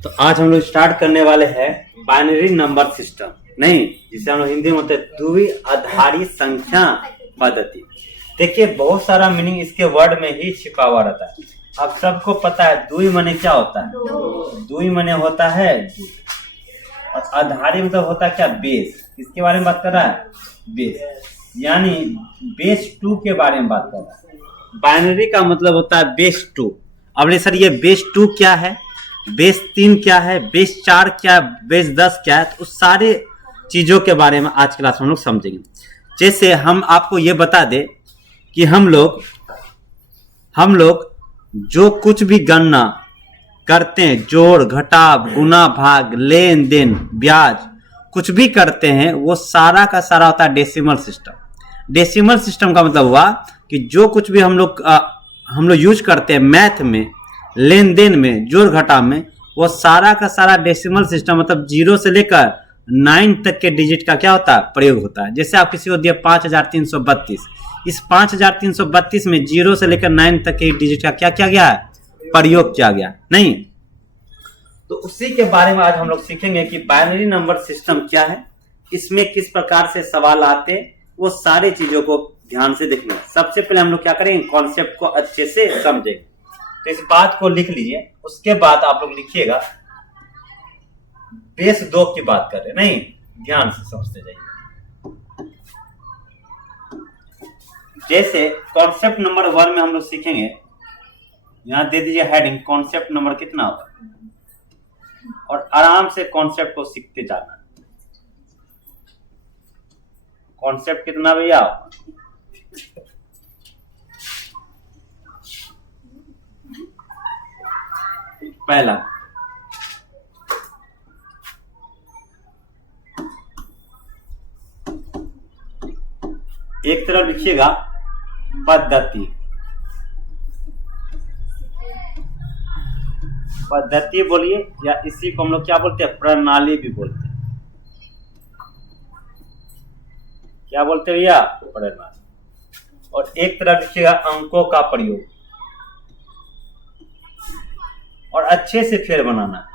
तो आज हम लोग स्टार्ट करने वाले हैं बाइनरी नंबर सिस्टम, नहीं जिसे हम लोग हिंदी में होते हैं द्विआधारी संख्या पद्धति। देखिए बहुत सारा मीनिंग इसके वर्ड में ही छिपा हुआ रहता है। अब सबको पता है द्वि मने क्या होता है, द्वि मने होता है दो, और आधारी मतलब होता है क्या, बेस। किसके बारे में बात कर रहा है, बेस, यानी बेस 2 के बारे में बात कर रहा है। बाइनरी का मतलब होता है बेस 2। अब सर ये बेस 2 क्या है, बेस 3 क्या है, बेस 4 क्या है, बेस 10 क्या है, तो उस सारे चीजों के बारे में आज क्लास में हम लोग समझेंगे। जैसे हम आपको ये बता दें कि हम लोग जो कुछ भी गणना करते हैं, जोड़ घटाव गुना भाग लेन देन ब्याज कुछ भी करते हैं, वो सारा का सारा होता है डेसिमल सिस्टम। डेसिमल सिस्टम का मतलब हुआ कि जो कुछ भी हम लोग यूज करते हैं मैथ में, लेन देन में, जोड़ घटाव में, वो सारा का सारा डेसिमल सिस्टम मतलब 0 से लेकर 9 तक के डिजिट का क्या होता है, प्रयोग होता है। जैसे आप किसी को दिया 5332, इस 5332 में 0 से लेकर 9 तक के डिजिट का क्या किया गया है, प्रयोग किया गया नहीं। तो उसी के बारे में आज हम लोग सीखेंगे कि बाइनरी नंबर सिस्टम क्या है, इसमें किस प्रकार से सवाल आते, वो सारी चीजों को ध्यान से देखना। सबसे पहले हम लोग क्या करेंगे, कॉन्सेप्ट को अच्छे से समझेंगे। तो इस बात को लिख लीजिए, उसके बाद आप लोग लिखिएगा बेस 2 की बात कर रहे, नहीं ध्यान से समझते जाइए। जैसे कॉन्सेप्ट नंबर 1 में हम लोग सीखेंगे, यहां दे दीजिए हेडिंग कॉन्सेप्ट नंबर कितना होगा, और आराम से कॉन्सेप्ट को सीखते जाना। कॉन्सेप्ट कितना भैया, पहला एक तरफ लिखिएगा पद्धति, पद्धति बोलिए, या इसी को हम लोग क्या बोलते हैं, प्रणाली भी बोलते हैं। क्या बोलते हैं भैया, प्रणाली। और एक तरफ लिखिएगा अंकों का प्रयोग, और अच्छे से फेर बनाना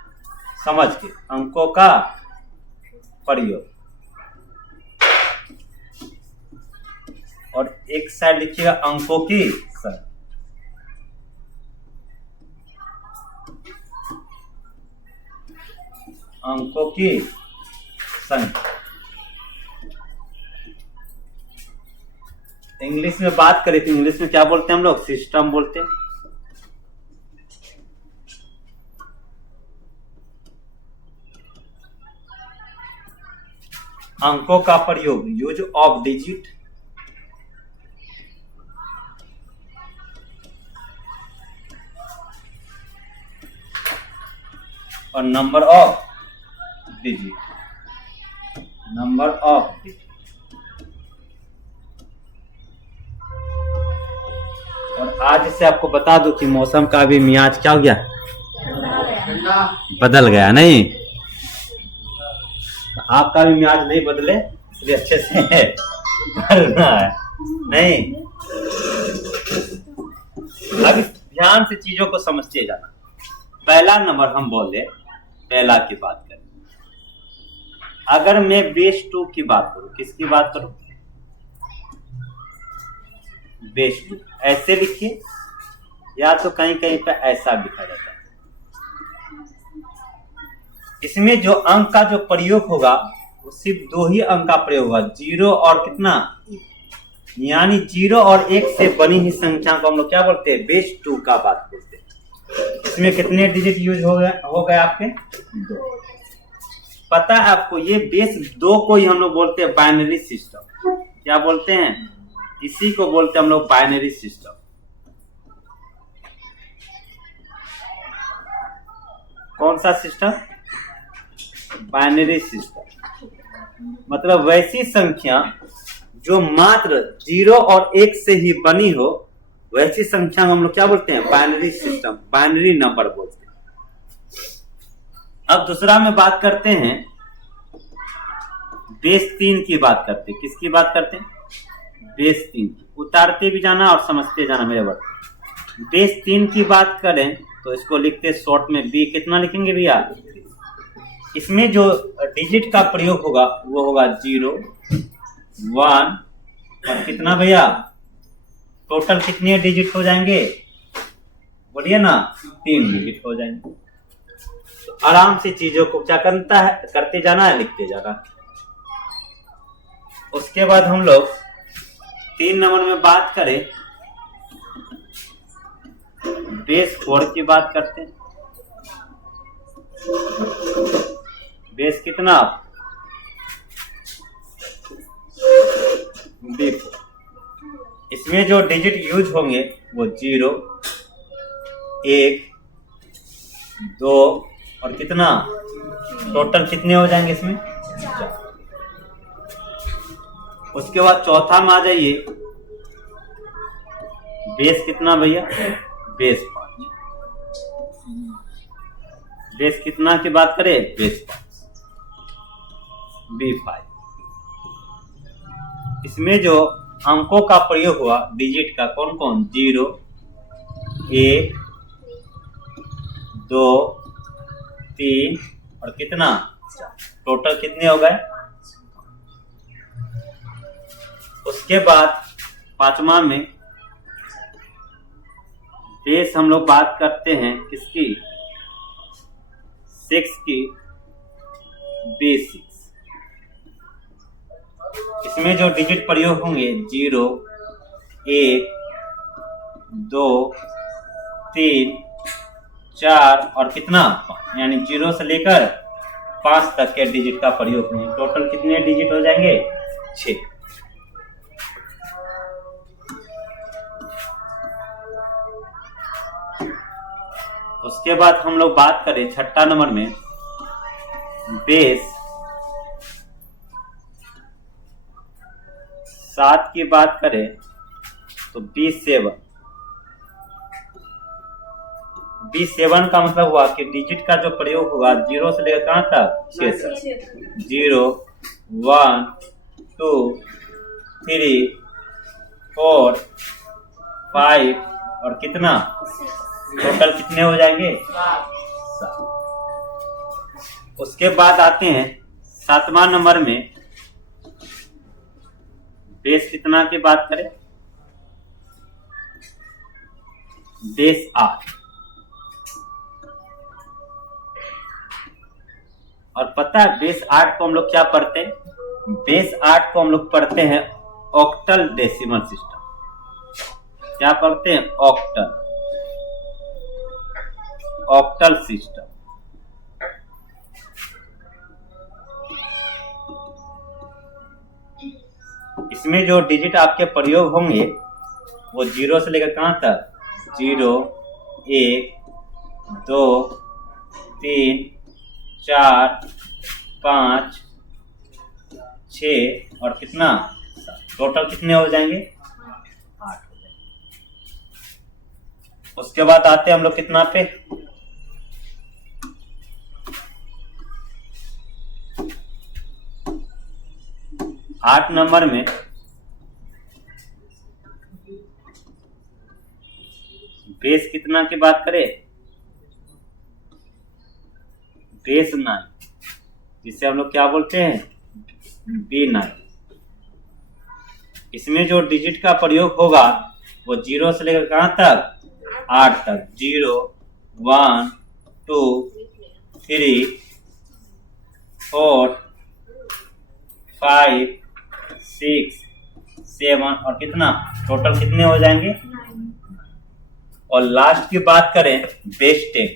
समझ के, अंकों का प्रयोग। और एक साइड लिखिएगा अंकों की संख्या। अंकों की संख्या इंग्लिश में बात करें तो इंग्लिश में क्या बोलते हैं हम लोग, सिस्टम बोलते हैं। अंकों का प्रयोग, यूज ऑफ डिजिट, और number of digit, number of digit. और आज से आपको बता दूं कि मौसम का भी मियाज क्या हो गया, बदल गया नहीं। आपका भी मियाज नहीं बदले, इसलिए अच्छे से करना है नहीं। अब ध्यान से चीजों को समझते जाना। पहला नंबर हम बोल रहे, पहला की बात करें। अगर मैं बेस 2 की बात करूं, किसकी बात करूं, बेस 2 ऐसे लिखिए, या तो कहीं कहीं पे ऐसा लिखा जाता है। इसमें जो अंक का जो प्रयोग होगा वो सिर्फ 2 ही अंक का प्रयोग होगा, 0 और कितना, यानी 0 और 1 से बनी ही संख्या को हम लोग क्या बोलते हैं, बेस 2 का बात बोलते हैं। इसमें कितने डिजिट यूज हो गए आपके, 2। पता है आपको, ये बेस 2 को ही हम लोग बोलते हैं बाइनरी सिस्टम। क्या बोलते हैं, इसी को बोलते हैं हम लोग बाइनरी सिस्टम। कौन सा सिस्टम, बाइनरी सिस्टम। मतलब वैसी संख्या जो मात्र 0 और 1 से ही बनी हो, वैसी संख्या हम लोग क्या बोलते हैं, बाइनरी सिस्टम, बाइनरी नंबर बोलते हैं। अब दूसरा में बात करते हैं, बेस 3 की बात करते हैं। किसकी बात करते हैं, बेस 3 की। उतारते भी जाना और समझते जाना मेरे वर्ड। बेस 3 की बात करें तो इसको लिखते शॉर्ट में बी। कितना लिखेंगे भैया? इसमें जो डिजिट का प्रयोग होगा वो होगा 0, 1 और कितना भैया? टोटल कितने डिजिट हो जाएंगे? बोलिए ना, 3 डिजिट हो जाएंगे। तो आराम से चीजों को क्या करते जाना है, लिखते जाना। उसके बाद हम लोग 3 नंबर में बात करें, बेस 4 की बात करते हैं। बेस कितना? B4। इसमें जो डिजिट यूज होंगे वो 0, 1, 2 और कितना? टोटल कितने हो जाएंगे इसमें? 4। उसके बाद चौथा में आ जाइए, बेस कितना भैया? बेस 5। बेस कितना की बात करें? Base 5, B5। इसमें जो अंकों का प्रयोग हुआ डिजिट का, कौन कौन? 0, 1, 2, 3 और कितना? 4। टोटल कितने हो गए? उसके बाद 5वां में बेस हम लोग बात करते हैं किसकी? 6 की, B6। इसमें जो डिजिट प्रयोग होंगे 0, 1, 2, 3, 4 और कितना? 5। यानी 0 से लेकर 5 तक के डिजिट का प्रयोग होंगे। टोटल कितने डिजिट हो जाएंगे? 6। उसके बाद हम लोग बात करें 6ठा नंबर में, बेस 7 की बात करें तो B7। B7 का मतलब हुआ कि डिजिट का जो प्रयोग होगा 0 से लेकर कहां तक? 6 तक। 0, 1, 2, 3, 4, 5 और कितना? टोटल कितने हो जाएंगे? 7। उसके बाद आते हैं 7वां नंबर में, बेस कितना की बात करें? बेस 8। और पता है बेस 8 को हम लोग क्या पढ़ते हैं? बेस 8 को हम लोग पढ़ते हैं ऑक्टल डेसिमल सिस्टम। क्या पढ़ते हैं? Octal system. इसमें जो डिजिट आपके प्रयोग होंगे वो 0 से लेकर कहां तक? 0, 1, 2, 3, 4, 5, 6 और कितना? 7। टोटल कितने हो जाएंगे? 8 हो जाएंगे। उसके बाद आते हैं हम लोग कितना पे? 8 नंबर में बेस कितना की बात करें? बेस 9, जिसे हम लोग क्या बोलते हैं? B9। इसमें जो डिजिट का प्रयोग होगा वो 0 से लेकर कहां तक? 8 तक। 0, 1, 2, 3, 4, 5, 6, 7 और कितना? टोटल कितने हो जाएंगे? और लास्ट की बात करें बेस 10।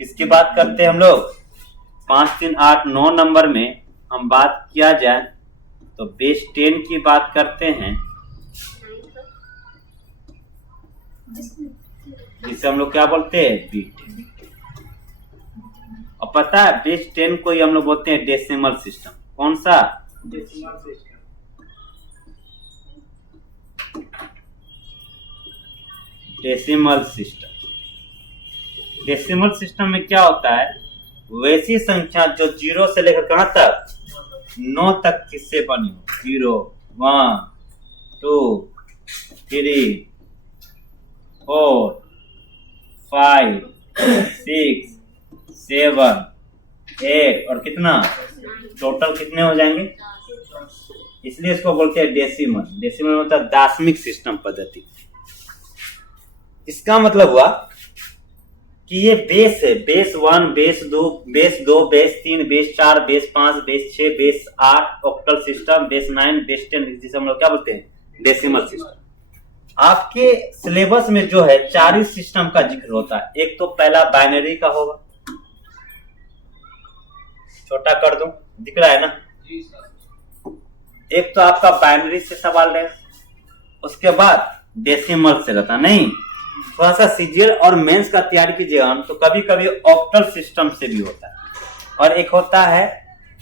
किसकी बात करते हैं हम लोग? 5, 3, 8, 9 नंबर में हम बात किया जाए तो बेस 10 की बात करते हैं, जिसे हम लोग क्या बोलते हैं? B10। और पता है बेस 10 को ही हम लोग बोलते हैं डेसिमल सिस्टम। कौन सा? Decimal system. Decimal system. Decimal system में क्या होता है? वैसी संख्या जो 0 से लेकर कहां तक? 9 तक किससे बनी हो? 0, 1, 2, 3, 4, 5 6 7 8 और कितना टोटल कितने हो जाएंगे, इसलिए इसको बोलते हैं डेसिमल। डेसिमल मतलब दशमिक सिस्टम पद्धति। इसका मतलब हुआ कि ये बेस है, base 1, base 2, base 2, base 3, base 4, base 5, base 6, base 8 octal system, base 9, base 10, जिसे हम लोग क्या बोलते हैं डेसिमल सिस्टम। आपके सिलेबस में जो है 4 ही सिस्टम का जिक्र होता है। एक तो पहला बाइनरी का होगा, छोटा कर दूं, दिख रहा है ना। एक तो आपका बाइनरी से सवाल रहेगा, उसके बाद डेसिमल से रहता नहीं। थोड़ा सा सीजीएल और मेंस का तैयारी कीजिएगा तो कभी कभी ऑक्टल सिस्टम से भी होता है, और एक होता है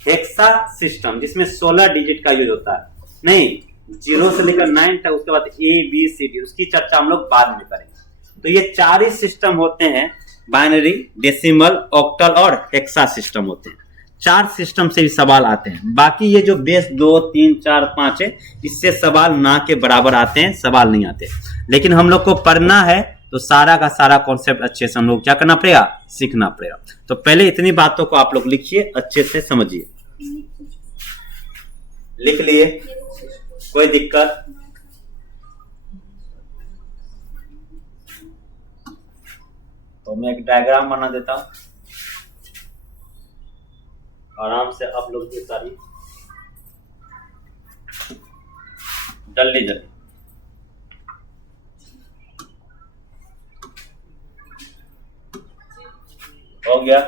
हेक्सा सिस्टम जिसमें 16 डिजिट का यूज होता है। नहीं 0 से लेकर 9 तक, उसके बाद ए बी सी डी, उसकी चर्चा हम लोग बाद में करेंगे। तो ये 4 ही सिस्टम होते हैं, बाइनरी, डेसिमल, ऑक्टल और हेक्सा सिस्टम होते हैं। 4 सिस्टम से भी सवाल आते हैं। बाकी ये जो बेस 2, 3, 4, 5 है, इससे सवाल ना के बराबर आते हैं, सवाल नहीं आते। लेकिन हम लोग को पढ़ना है तो सारा का सारा कॉन्सेप्ट अच्छे से हम लोग क्या करना पड़ेगा, सीखना पड़ेगा। तो पहले इतनी बातों को आप लोग लिखिए, अच्छे से समझिए। लिख लिए, कोई दिक्कत? तो मैं एक डायग्राम बना देता हूं, आराम से आप लोग ये सारी जल्दी जल्दी हो गया।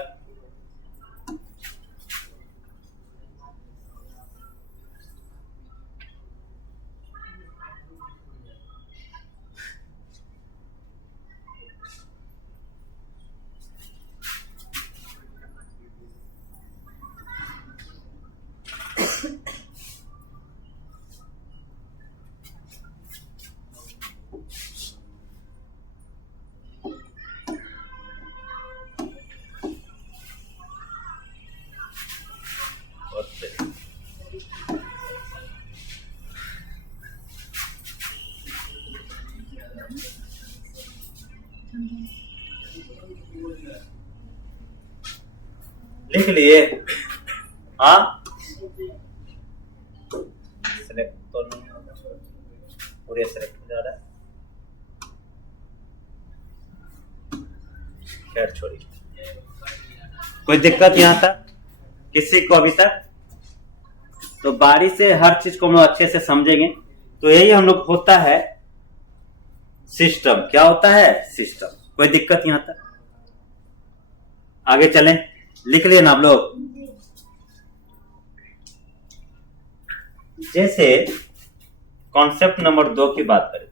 लिख लिए? हाँ, सिलेक्ट तो नहीं होगा, पूरे सिलेक्ट हो जा रहा है। खैर छोड़िए, कोई दिक्कत यहाँ तक किसी को अभी तक? तो बारी से हर चीज को हम लोग अच्छे से समझेंगे। तो यही हम लोग होता है सिस्टम। क्या होता है? सिस्टम। कोई दिक्कत यहाँ तक? आगे चलें, लिख लिए ना आप लोग? जैसे कॉन्सेप्ट नंबर 2 की बात करें,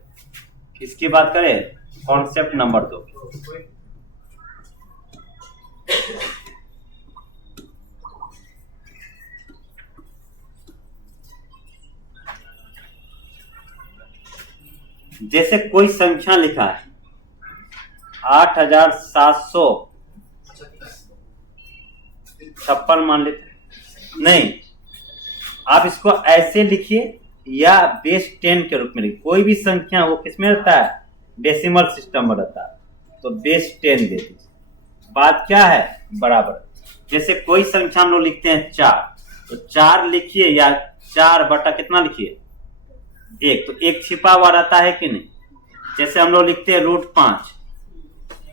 किसकी बात करें? Concept number 2। जैसे कोई संख्या लिखा है 8756 मान लेते, नहीं आप इसको ऐसे लिखिए या बेस 10 के रूप में लिखिए। कोई भी संख्या वो किसमें रहता है? डेसिमल सिस्टम में रहता है, तो बेस 10 दे दीजिए। बात क्या है? बराबर। जैसे कोई संख्या हम लोग लिखते हैं 4, तो 4 लिखिए या 4 बटा कितना लिखिए? 1। तो 1 छिपा हुआ रहता है कि नहीं? जैसे हम लोग लिखते हैं √5,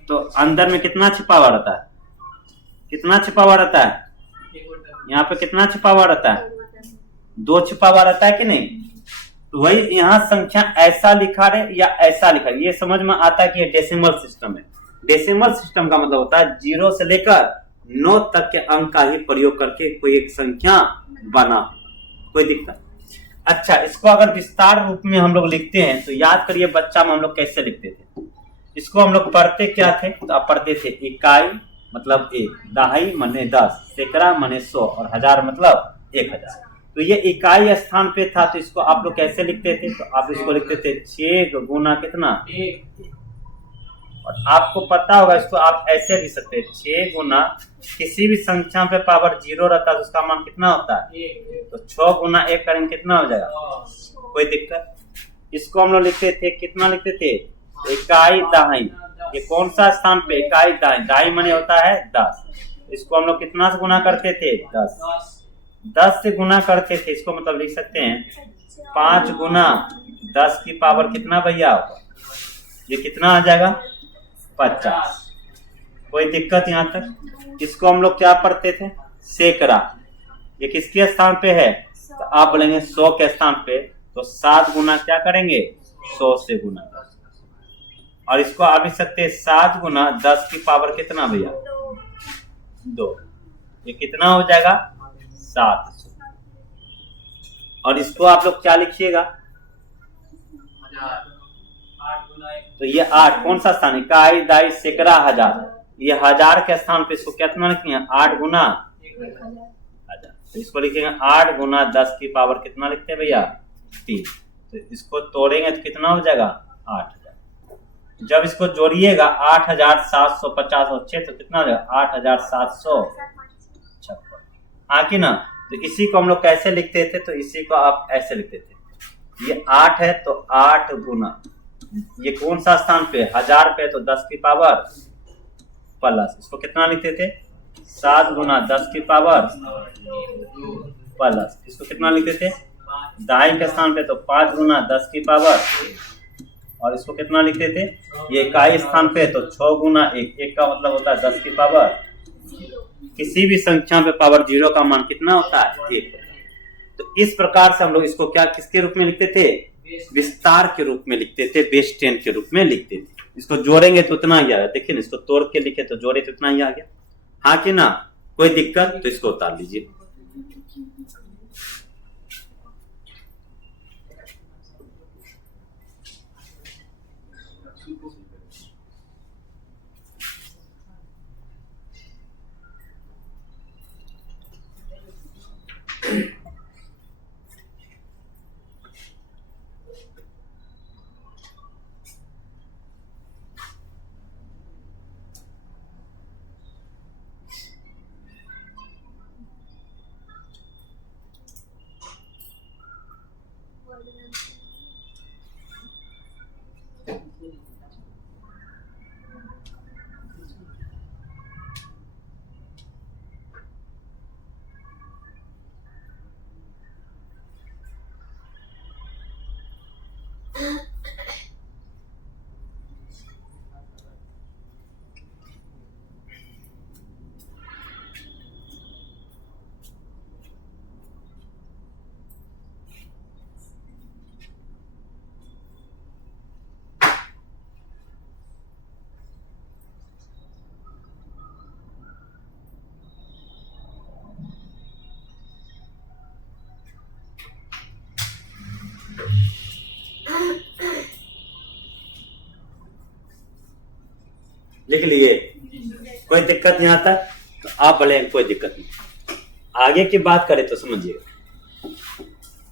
तो अंदर में कितना छिपा हुआ रहता है? कितना छिपा हुआ रहता है? यहाँ पे कितना छिपा हुआ रहता है? 2 छिपा हुआ रहता है कि नहीं? तो वही यहाँ संख्या ऐसा लिखा रहे या ऐसा लिखा रहे, ये समझ में आता है कि ये डेसिमल सिस्टम है। डेसिमल सिस्टम का मतलब होता है 0 से लेकर 9 तक के अंक का ही प्रयोग करके कोई एक संख्या बना। कोई दिक्कत? अच्छा, इसको अगर विस्तार रूप में हम लोग लिखते हैं तो याद करिए बच्चा में हम लोग कैसे लिखते थे। इसको हम लोग पढ़ते क्या थे? तो आप पढ़ते थे इकाई मतलब 1, दहाई माने 10, सैकड़ा माने 100 और हजार मतलब 1000। तो ये इकाई स्थान पे था, तो इसको आप लोग कैसे लिखते थे? तो आप इसको लिखते थे 6 गुना कितना? 1। और आपको पता होगा इसको आप ऐसे लिख सकते हैं 6 गुना किसी भी संख्या पे पावर 0 रहता है तो उसका मान कितना होता है? 1। तो 6 गुना 1 करेंगे कितना हो जाएगा? कोई दिक्कत? इसको हम लोग लिखते थे, कितना लिखते थे? इकाई दहाई ये कौन सा स्थान पे? इकाई दाई, दाई माने होता है 10। इसको हम लोग कितना से गुना करते थे? 10। 10 से गुना करते थे, इसको मतलब लिख सकते हैं 5 गुना 10 की पावर कितना भैया होगा? ये कितना आ जाएगा? 50। कोई दिक्कत यहाँ तक? इसको हम लोग क्या पढ़ते थे? सैकड़ा। ये किसके स्थान पे है? तो आप बोलेंगे 100 के स्थान पे, तो 7 गुना क्या करेंगे? 100 से गुना। और इसको आप लिख सकते हैं 7 गुना 10 की पावर कितना भैया? 2। ये कितना हो जाएगा? 700। और इसको आप लोग क्या लिखिएगा? तो ये 8 कौन सा स्थान है? इकाई दाई सैकड़ा हजार। ये हजार के स्थान पे इसको कितना लिखेंगे? 8 गुना 1000। तो इसको लिखेंगे 8 गुना 10 की पावर कितना लिखते हैं भैया? 3। तो इसको तोड़ेंगे तो कितना हो जाएगा? 8000। जब इसको जोड़िएगा 8750 और 6 तो कितना हो जाएगा? 8756। हाँ कि ना? तो इसी को हम लोग कैसे लिखते थे? तो इसी को आप ऐसे लिखते थे। ये 8 है तो 8 गुना, ये कौन सा स्थान पे? 1000 पे, तो 10 की पावर प्लस, इसको कितना लिखते थे? 7 गुना 10 की पावर प्लस, इसको कितना लिखते थे? दाई के स्थान पे तो 5 गुना 10 की पावर, और इसको कितना लिखते थे? ये इकाई स्थान पे तो 6 गुना 1, 1 का मतलब होता है 10 की पावर। किसी भी संख्या पे पावर 0 का मान कितना होता है? 1। तो इस प्रकार से हम लोग इसको क्या किसके रूप में लिखते थे? विस्तार के रूप में लिखते थे, बेस 10 के रूप में लिखते थे। इसको जोड़ेंगे तो उतना ही आ गया। देखिए इसको तोड़ के लिखे तो जोड़े तो उतना ही आ गया। हाँ कि ना? कोई दिक्कत? तो इसको उतार लीजिए। लिख लिए? कोई दिक्कत नहीं आता? तो आप बोले कोई दिक्कत नहीं। आगे की बात करें तो समझिएगा,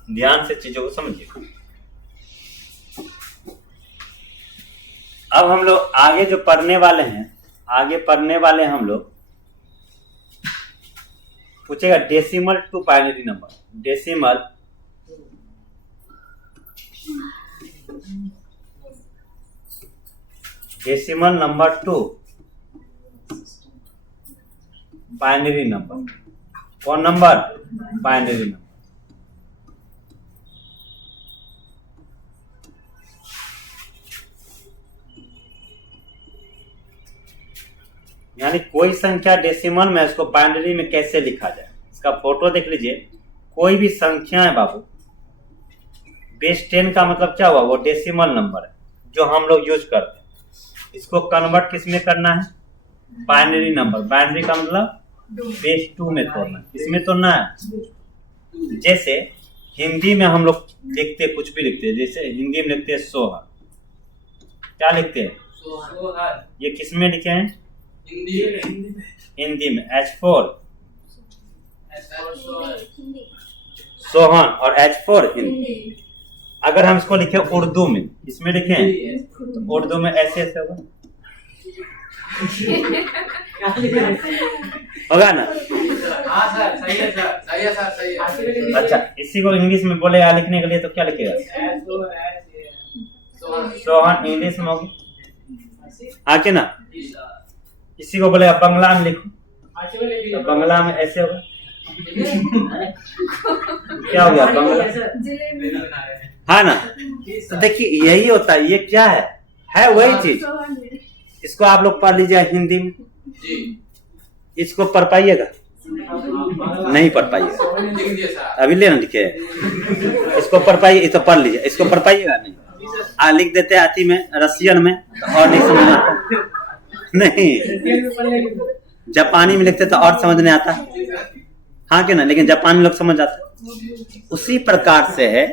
ध्यान से चीजों को समझिएगा। अब हम लोग आगे जो पढ़ने वाले हैं, हम लोग पूछेगा decimal to binary number. Decimal number to binary number. कौन नंबर? Binary number. यानी कोई संख्या डेसिमल में, उसको बाइनरी में कैसे लिखा जाए? इसका फोटो देख लीजिए। कोई भी संख्या है बाबू, बेस 10 का मतलब क्या हुआ? वो डेसिमल नंबर है जो हम लोग यूज करते हैं। इसको कन्वर्ट किस में करना है? Binary number. बाइनरी का मतलब बेस 2 में तोड़ना, इसमें तोड़ना है। जैसे हिंदी में हम लोग लिखते, कुछ भी लिखते हैं, जैसे हिंदी में लिखते हैं सोहर। क्या लिखते हैं? सोहर। ये किस में लिखे हैं? हिंदी में H4 सोहन और H4 हिंदी। अगर हम इसको लिखे उर्दू में, इसमें लिखे तो उर्दू में ऐसे ऐसे होगा, होगा ना? हाँ सर, सही है सर, सही है सर, सही है। अच्छा, इसी को इंग्लिश में बोलेगा लिखने के लिए तो क्या लिखेगा? सोहन इंग्लिश में होगी, आके ना जी सर इसी को बोले बंगला में लिखो, आगे में लिख तो बंगला में ऐसे होगा, क्या हो गया बंगला, जलेबी बना रहे हैं हाँ ना। जी तो सर देखिए यही होता है, ये क्या है वही चीज। इसको आप लोग पढ़ लीजिए हिंदी में, जी इसको पढ़ पाइएगा, नहीं पढ़ पाइएगा, लिख दिए सर अभी लेना लिखे, इसको पढ़ पाइए, इसको पढ़ लीजिए, इसको पढ़ पाइएगा नहीं, लिख देते हैं आती में रसियन में तो और नहीं समझ आता, नहीं जापानी में लिखते तो और समझ नहीं आता, हाँ कि ना, लेकिन जापानी लोग समझ आते। उसी प्रकार से है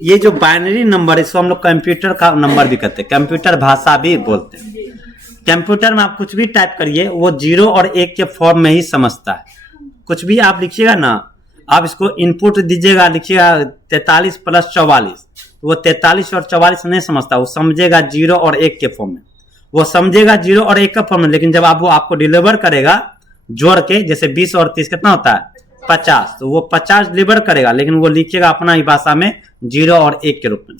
ये जो बाइनरी नंबर, इसको हम लोग कंप्यूटर का नंबर भी कहते हैं, कंप्यूटर भाषा भी बोलते हैं। कंप्यूटर में आप कुछ भी टाइप करिए वो 0 और 1 के फॉर्म में ही समझता है। कुछ भी आप लिखिएगा ना, आप इसको इनपुट दीजिएगा, लिखिएगा 43 + 44, तो वो 43 और 44 नहीं समझता, वो समझेगा 0 और 1 के फॉर्म में, वो समझेगा 0 और 1 का फॉर्म में। लेकिन जब आप वो आपको डिलीवर करेगा जोड़ के, जैसे 20 और 30 कितना होता है 50, तो वो 50 डिलीवर करेगा, लेकिन वो लिखिएगा अपना ही भाषा में 0 और 1 के रूप में।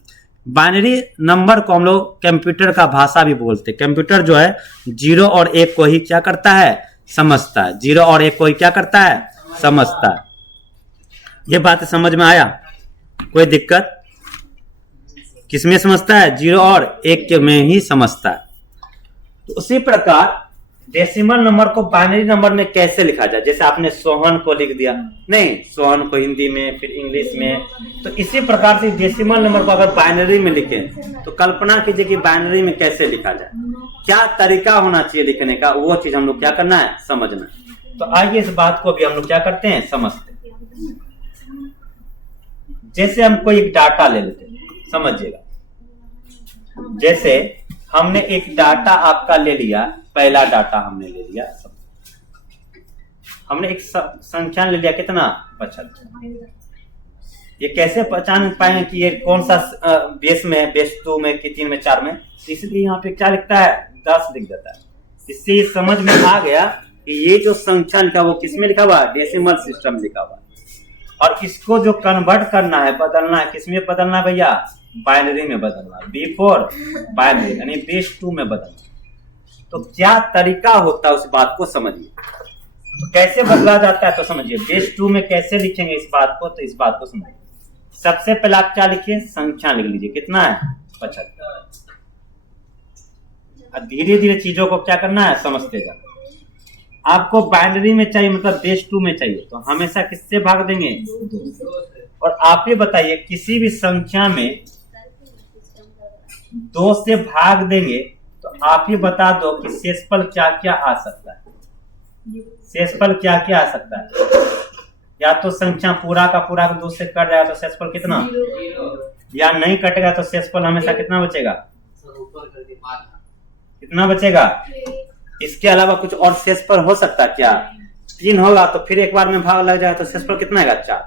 बाइनरी नंबर को हम लोग कंप्यूटर का भाषा भी बोलते हैं। कंप्यूटर जो है 0 और 1 को ही क्या करता है, समझता है, 0 और 1 को ही क्या करता है, समझता है। ये बात समझ में आया, कोई दिक्कत? किसमें समझता है, 0 और 1 के में ही समझता है। तो उसी प्रकार डेसिमल नंबर को बाइनरी नंबर में कैसे लिखा जाए, जैसे आपने सोहन को लिख दिया, नहीं सोहन को हिंदी में, फिर इंग्लिश में, तो इसी प्रकार से डेसिमल नंबर को अगर बाइनरी में लिखें तो कल्पना कीजिए कि बाइनरी में कैसे लिखा जाए, क्या तरीका होना चाहिए लिखने का, वो चीज हम लोग क्या करना है, समझना है। तो आइए इस बात को भी हम लोग क्या करते हैं, समझते हैं। जैसे हम कोई एक डाटा ले लेते हैं, समझिएगा, जैसे हमने एक डाटा आपका ले लिया, पहला डाटा हमने ले लिया, हमने एक संख्या ले लिया, कितना 75। ये कैसे पहचान पाएंगे कि ये कौन सा बेस में है, बेस 2 में कि 3 में 4 में, इसलिए यहाँ पे क्या लिखता है 10 लिख देता है। इससे ये समझ में आ गया कि ये जो संख्या लिखा वो किसमें लिखा हुआ है, डेसिमल सिस्टम लिखा हुआ है। और इसको जो कन्वर्ट करना है, बदलना है, किसमें बदलना है भैया, बाइनरी में बदलना, B4 बाइनरी यानी बेस 2 में बदलना। तो क्या तरीका होता है उस बात को समझिए, तो कैसे बदला जाता है तो समझिए, बेस 2 में कैसे लिखेंगे इस बात को, तो इस बात को समझिए। सबसे पहले आप क्या लिखिए, संख्या लिख लीजिए, कितना है 75। धीरे धीरे चीजों को क्या करना है, समझते जाओ। आपको बाइनरी में चाहिए, मतलब बेस 2 में चाहिए, तो हमेशा किससे भाग देंगे, 2। और आप ही बताइए किसी भी संख्या में 2 से भाग देंगे तो आप ही बता दो कि शेषफल क्या क्या आ सकता है, शेषफल क्या क्या आ सकता है। या तो संख्या पूरा का पूरा 2 से कट जाएगा तो शेषफल कितना, या नहीं कटेगा तो शेषफल हमेशा कितना बचेगा, कितना बचेगा। इसके अलावा कुछ और शेषफल हो सकता है क्या, 3 होगा तो फिर एक बार में भाग लग जाएगा तो शेषफल कितना है 4,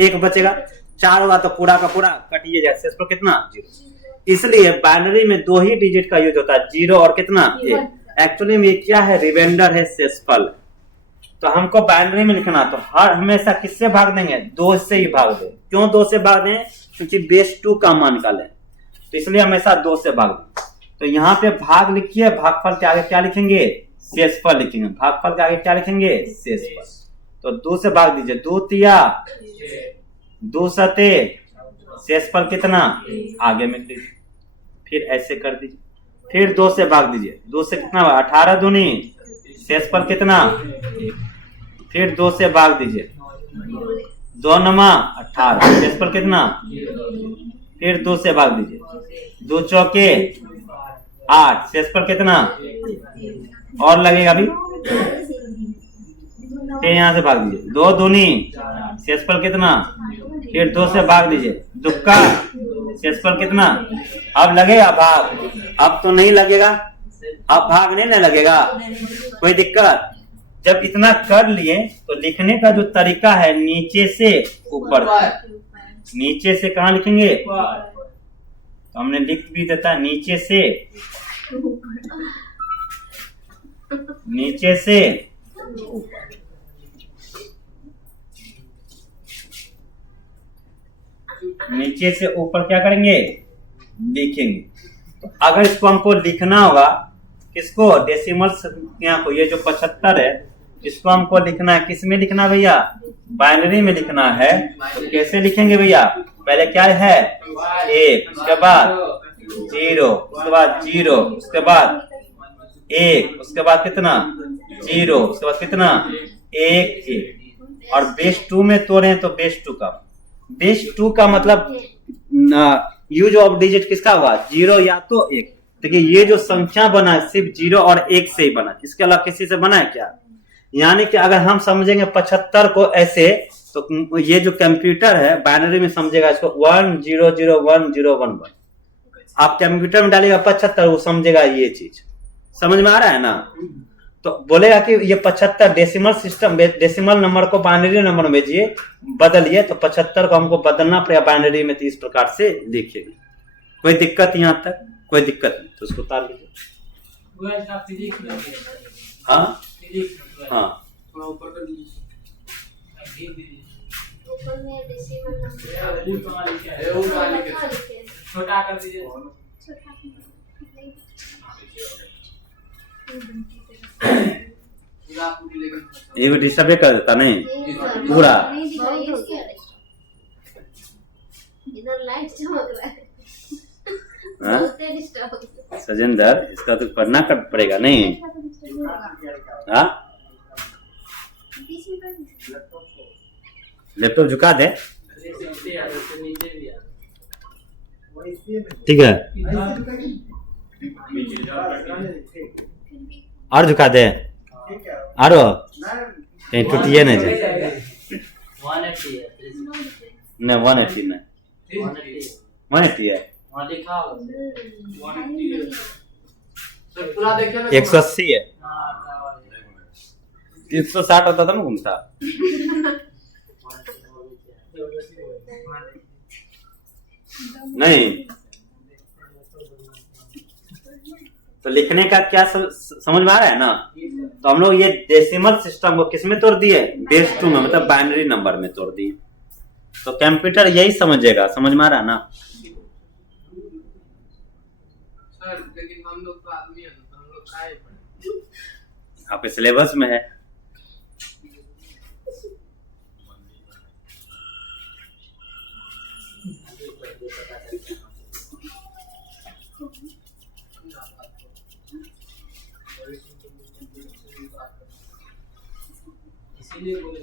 1 बचेगा। 4 होगा तो पूरा का पूरा कटिए जाएगा, शेषफल कितना 0। इसलिए बाइनरी में 2 ही डिजिट का यूज होता है, 0 और कितना 1। एक्चुअली में क्या है, रिमाइंडर है शेषफल। तो हमको बाइनरी में लिखना, तो हर हमेशा किससे भाग देंगे, 2 से ही भाग दें। क्यों 2 से भाग दें, क्योंकि बेस 2 का मान निकालें, तो इसलिए हमेशा 2 से भाग दें। तो यहाँ पे भाग लिखिए, भागफल के आगे क्या लिखेंगे, शेषफल लिखेंगे, भागफल के आगे क्या लिखेंगे, शेषफल। तो 2 से भाग दीजिए, 2 तिया 2 सते, शेषफल कितना आगे में लीजिए, फिर ऐसे कर दीजिए, फिर 2 से भाग दीजिए, 2 से कितना 18 दूनी, शेषफल कितना, फिर 2 से भाग दीजिए, 2 नमा 18, शेषफल कितना, फिर 2 से भाग दीजिए, 2 चौके 8, शेषफल कितना, और लगेगा अभी, फिर यहाँ से भाग दीजिए, 2 दूनी, शेषफल कितना, फिर 2 से भाग दीजिए, दुक्का, शेषफल कितना, अब लगेगा भाग, अब तो नहीं लगेगा, अब भाग नहीं ना लगेगा, कोई दिक्कत। जब इतना कर लिए तो लिखने का जो तरीका है, नीचे से ऊपर, नीचे से कहाँ लिखेंगे, तो हमने लिख भी देता है, नीचे से, नीचे से ऊपर। नीचे से ऊपर क्या करेंगे, लिखेंगे। तो अगर इसको हमको लिखना होगा, किसको, डेसिमल संख्या को, ये जो 75 है इसको हमको लिखना है, किस में लिखना है भैया, बाइनरी में लिखना है। तो कैसे लिखेंगे भैया, पहले क्या है 1, उसके बाद 0, उसके बाद 0, उसके बाद 1, उसके बाद कितना 0, उसके बाद कितना 1 1, और बेस 2 में तोड़े तो बेस 2 का, बेस 2 का मतलब यूज ऑफ डिजिट किसका होगा, 0 या तो 1। देखिए ये जो संख्या बना है सिर्फ 0 और 1 से ही बना, इसके अलावा किसी से बना है क्या। यानी कि अगर हम समझेंगे 75 को ऐसे, तो ये जो कंप्यूटर है बाइनरी में समझेगा इसको 1 0 0 1 0 1 1। आप कंप्यूटर में डालेगा 75, वो समझेगा ये चीज, समझ में आ रहा है ना। तो बोलेगा कि ये 75 डेसिमल सिस्टम, डेसिमल नंबर को बाइनरी नंबर में भेजिए, बदलिए, तो 75 को हमको बदलना पड़ेगा बाइनरी में, तो इस प्रकार से लिखिएगा। कोई दिक्कत यहाँ तक, कोई दिक्कत नहीं, तो उसको उतार लीजिए। हाँ हाँ छोटा कर दीजिए। ये भी डिस्टर्ब कर देता नहीं पूरा, इधर लाइट चमक रहा है, सजेंदर इसका तो पढ़ना कर पड़ेगा नहीं। हाँ लैपटॉप झुका दे, ठीक है, और झुका दे, और कहीं टूटिए नहीं जाए। 180 है, नहीं 180 नहीं, 180 है, वहाँ लिखा होगा 180 है। सर पूरा देखिए ना, 180 है, 360 होता था ना घूमता। नहीं तो लिखने का क्या समझ में आ रहा है ना। तो हम लोग ये डेसिमल सिस्टम को किस में तोड़ दिए, बेस 2 में, मतलब बाइनरी नंबर में तोड़ दिए। तो कंप्यूटर यही समझेगा, समझ में आ रहा है ना। सर लेकिन हम लोग तो आदमी हैं, तो हम लोग खाए पड़े। आपके सिलेबस में है। इसीलिए बोले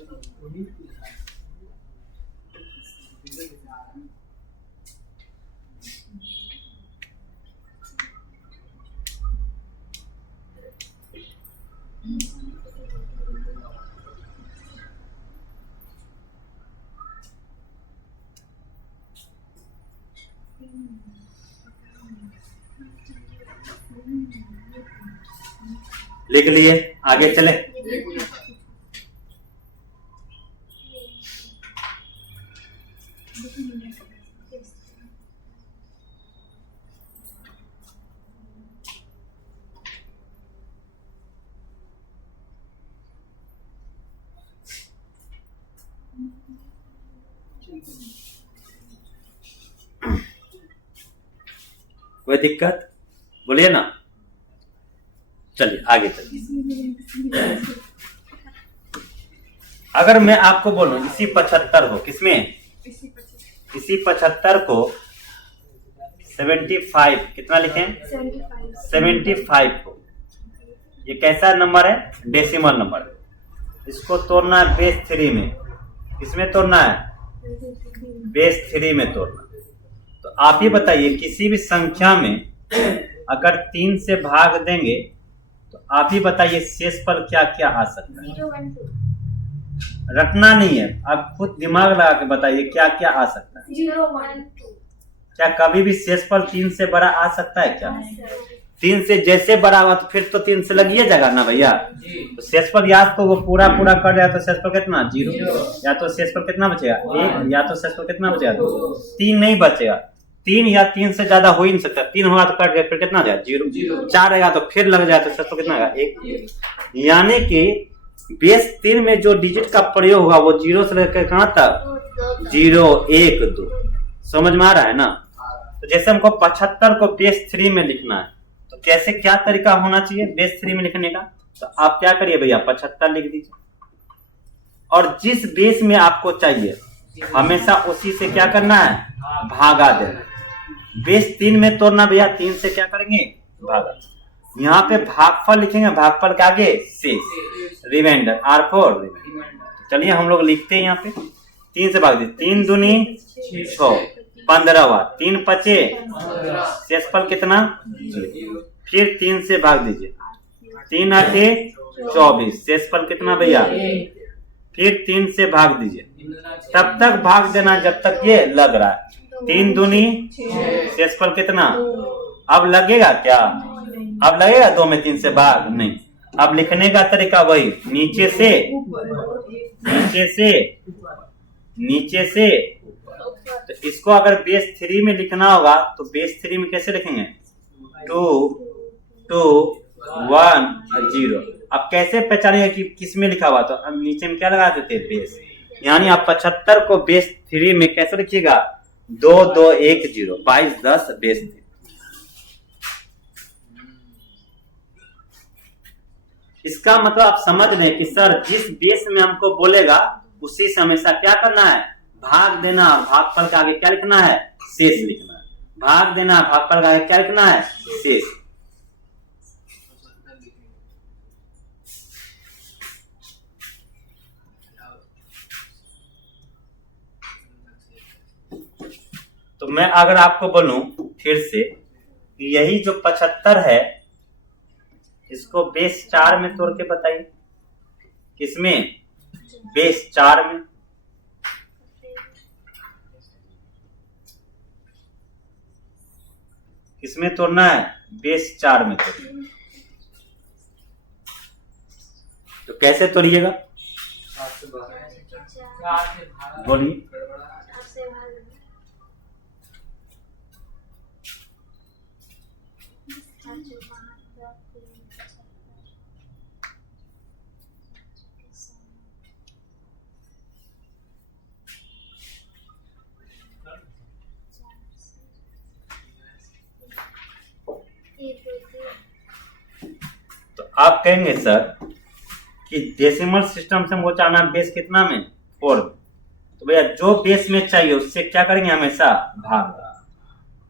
लिख लिए, आगे चले। कोई दिक्कत बोलिए ना, चलिए आगे चलिए। अगर मैं आपको बोलूं इसी 75 को, किसमें, इसी 75 को 75, कितना लिखें 75 को, ये कैसा नंबर है, डेसिमल नंबर। इसको तोड़ना है बेस 3 में, किसमें तोड़ना है, बेस 3 में तोड़ना। तो आप ही बताइए किसी भी संख्या में अगर 3 से भाग देंगे तो आप ही बताइए शेषफल क्या क्या आ सकता है। 0 1 2 रटना नहीं है, आप खुद दिमाग लगा के बताइए क्या क्या आ सकता है। 0 1 2 क्या कभी भी शेषफल 3 से बड़ा आ सकता है क्या। 3 से जैसे बड़ा हुआ तो फिर तो 3 से लगिए जाएगा ना भैया। तो शेषफल या तो वो पूरा कर जाए तो शेषफल कितना 0, या तो शेषफल कितना बचेगा 1, या तो शेषफल कितना बचेगा 2, 3 नहीं बचेगा। 3 या 3 से ज्यादा हो ही नहीं सकता। 3 होगा तो कट गया, फिर कितना जाएगा 0, 4 आएगा तो फिर लग जाए तो शेषफल कितना आएगा 1। यानी कि बेस 3 में जो डिजिट का प्रयोग होगा वो 0 से लेकर कहाँ तक 0 1 2। समझ में आ रहा है ना। तो तो जैसे हमको 75 को बेस 3 में लिखना है, तो कैसे क्या तरीका होना चाहिए बेस 3 में लिखने का? तो आप क्या करिए भैया 75 लिख दीजिए, और जिस बेस में आपको चाहिए हमेशा उसी से क्या करना है, भागा देना। बेस 3 में तोड़ना भैया, 3 से क्या करेंगे, भागा। यहाँ पे भागफल लिखेंगे, भागफल के आगे शेष, रिमाइंडर, R4 रिमाइंडर। चलिए हम लोग लिखते हैं यहाँ पे 3 से भाग दीजिए, 3 दूनी 6, 15 हुआ, 3 पचे, शेषफल कितना, फिर 3 से भाग दीजिए, 3 आठे 24, शेषफल कितना भैया, फिर 3 से भाग दीजिए, तब तक भाग देना जब तक ये लग रहा है, 3 दूनी, शेषफल कितना, अब लगेगा क्या, अब लगेगा 2 में 3 से भाग नहीं। अब लिखने का तरीका वही, नीचे से नीचे से। तो इसको अगर बेस 3 में लिखना होगा तो बेस 3 में कैसे लिखेंगे, 2 2 1 0। अब कैसे पहचानेंगे कि किस में लिखा हुआ, तो हम नीचे में क्या लगा देते हैं, बेस। यानी आप 75 को बेस 3 में कैसे लिखिएगा, 2 2 1 0, 22 10 बेस 3। इसका मतलब आप समझ लें कि सर जिस बेस में हमको बोलेगा उसी से हमेशा क्या करना है, भाग देना। भागफल का आगे क्या लिखना है, शेष लिखना है। भाग देना, भागफल का आगे क्या लिखना है, शेष। तो मैं अगर आपको बोलूं फिर से, यही जो 75 है इसको बेस 4 में तोड़ के बताइए, किसमें, बेस 4 में। किसमें तोड़ना है, बेस 4 में तोड़ना। तो कैसे तोड़िएगा, बोलिए। तो आप कहेंगे सर कि डेसिमल सिस्टम से हमको जानना बेस कितना में, 4 में। तो भैया जो बेस में चाहिए उससे क्या करेंगे, हमेशा भाग।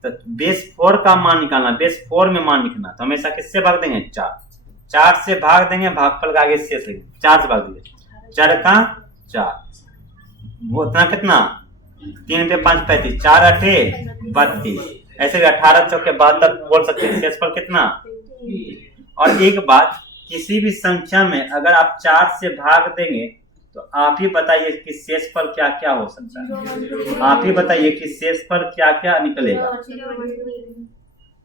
तो बेस 4 का मान निकालना, बेस 4 में मान लिखना, तो हमेशा किससे भाग देंगे, 4 से भाग देंगे, भागफल का आगे शेष लेंगे, 4 से भाग देंगे, 4 का 4, वो इतना कितना, 3 पे 5 35, 4 8 32, ऐसे भी 18 चौके 72 बोल सकते हैं। शेषफल कितना। और एक बात, किसी भी संख्या में अगर आप 4 से भाग देंगे तो आप ही बताइए कि शेषफल क्या क्या हो सकता है, आप ही बताइए कि शेषफल क्या क्या निकलेगा।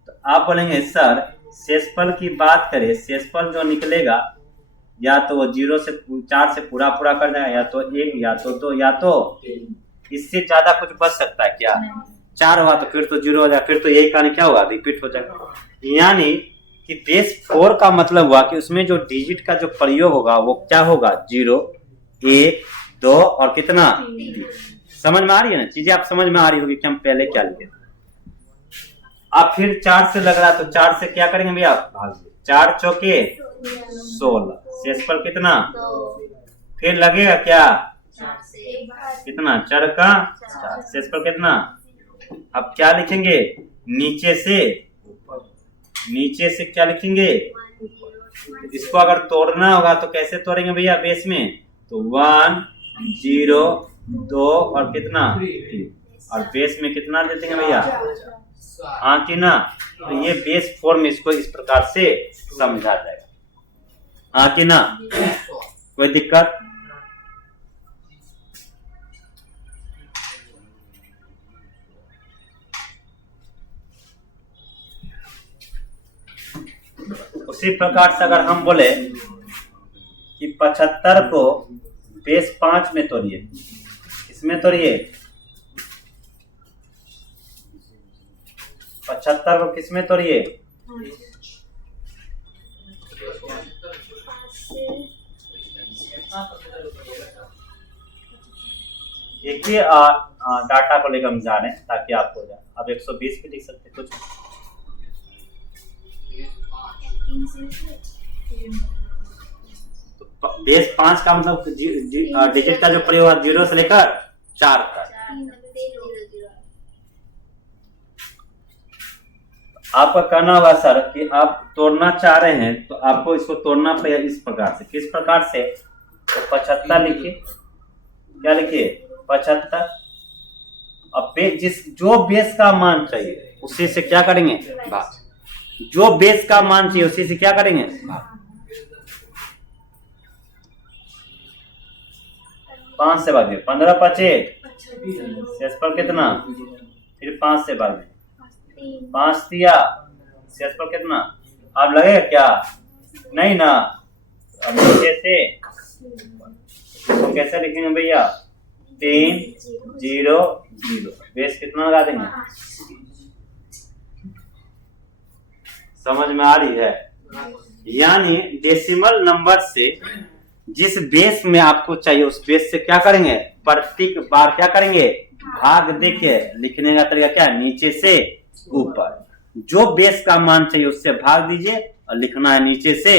तो आप बोलेंगे सर शेषफल की बात करें, शेषफल जो निकलेगा या तो वो 0 से 4 से पूरा कर देगा, या तो 1 या तो 2 या तो इससे ज्यादा कुछ बच सकता है क्या। 4 हुआ तो फिर तो 0 हो जाएगा, फिर तो यही कहानी क्या होगा, रिपीट हो जाएगा। यानी कि बेस 4 का मतलब हुआ कि उसमें जो डिजिट का जो प्रयोग होगा वो क्या होगा, 0 1 2 और कितना 3। समझ में आ रही है ना चीजें, आप समझ में आ रही होगी कि हम पहले क्या लिखे। अब फिर 4 से लग रहा है तो 4 से क्या करेंगे भैया, भाग 4 चौके 16, शेषफल कितना, फिर लगेगा क्या, कितना, 4 का 4, शेषफल कितना। अब क्या लिखेंगे, नीचे से क्या लिखेंगे, इसको अगर तोड़ना होगा तो कैसे तोड़ेंगे भैया, बेस में तो 1 0 2 और कितना 3, और बेस में कितना दे देंगे भैया, हाँ कि ना। तो ये बेस 4 में इसको इस प्रकार से समझा जाएगा, हाँ कि ना, कोई दिक्कत। उसी प्रकार से अगर हम बोले कि 75 को बेस 5 में तोड़िए, किसमें तोड़िए, 75 को किसमें तोड़िए, देखिए डाटा को लेकर हम जा रहे हैं ताकि आपको हो जाए। आप 120 भी लिख सकते हैं कुछ। तो बेस 5 का मतलब डिजिट का जो प्रयोग है 0 से लेकर 4 तक। आपका कहना होगा सर कि आप तोड़ना चाह रहे हैं तो आपको इसको तोड़ना पड़ेगा इस प्रकार से। किस प्रकार से? तो 75 लिखिए। क्या लिखिए? 75। अब जो बेस का मान चाहिए उसी से क्या करेंगे? भाग। जो बेस का मान चाहिए उसी से क्या करेंगे? भाग। 5 से भाग। 15 5 शेष पर कितना? फिर 5 से भाग। 5 दिया, शेष पर कितना? अब लगेगा क्या? नहीं ना। अब नीचे से तो कैसे लिखेंगे भैया? 3 0 0। बेस कितना लगा देंगे? समझ में आ रही है? यानी डेसिमल नंबर से जिस बेस में आपको चाहिए उस बेस से क्या करेंगे? प्रत्येक बार क्या करेंगे? भाग देके लिखने का तरीका क्या? नीचे से ऊपर। जो बेस का मान चाहिए उससे भाग दीजिए और लिखना है नीचे से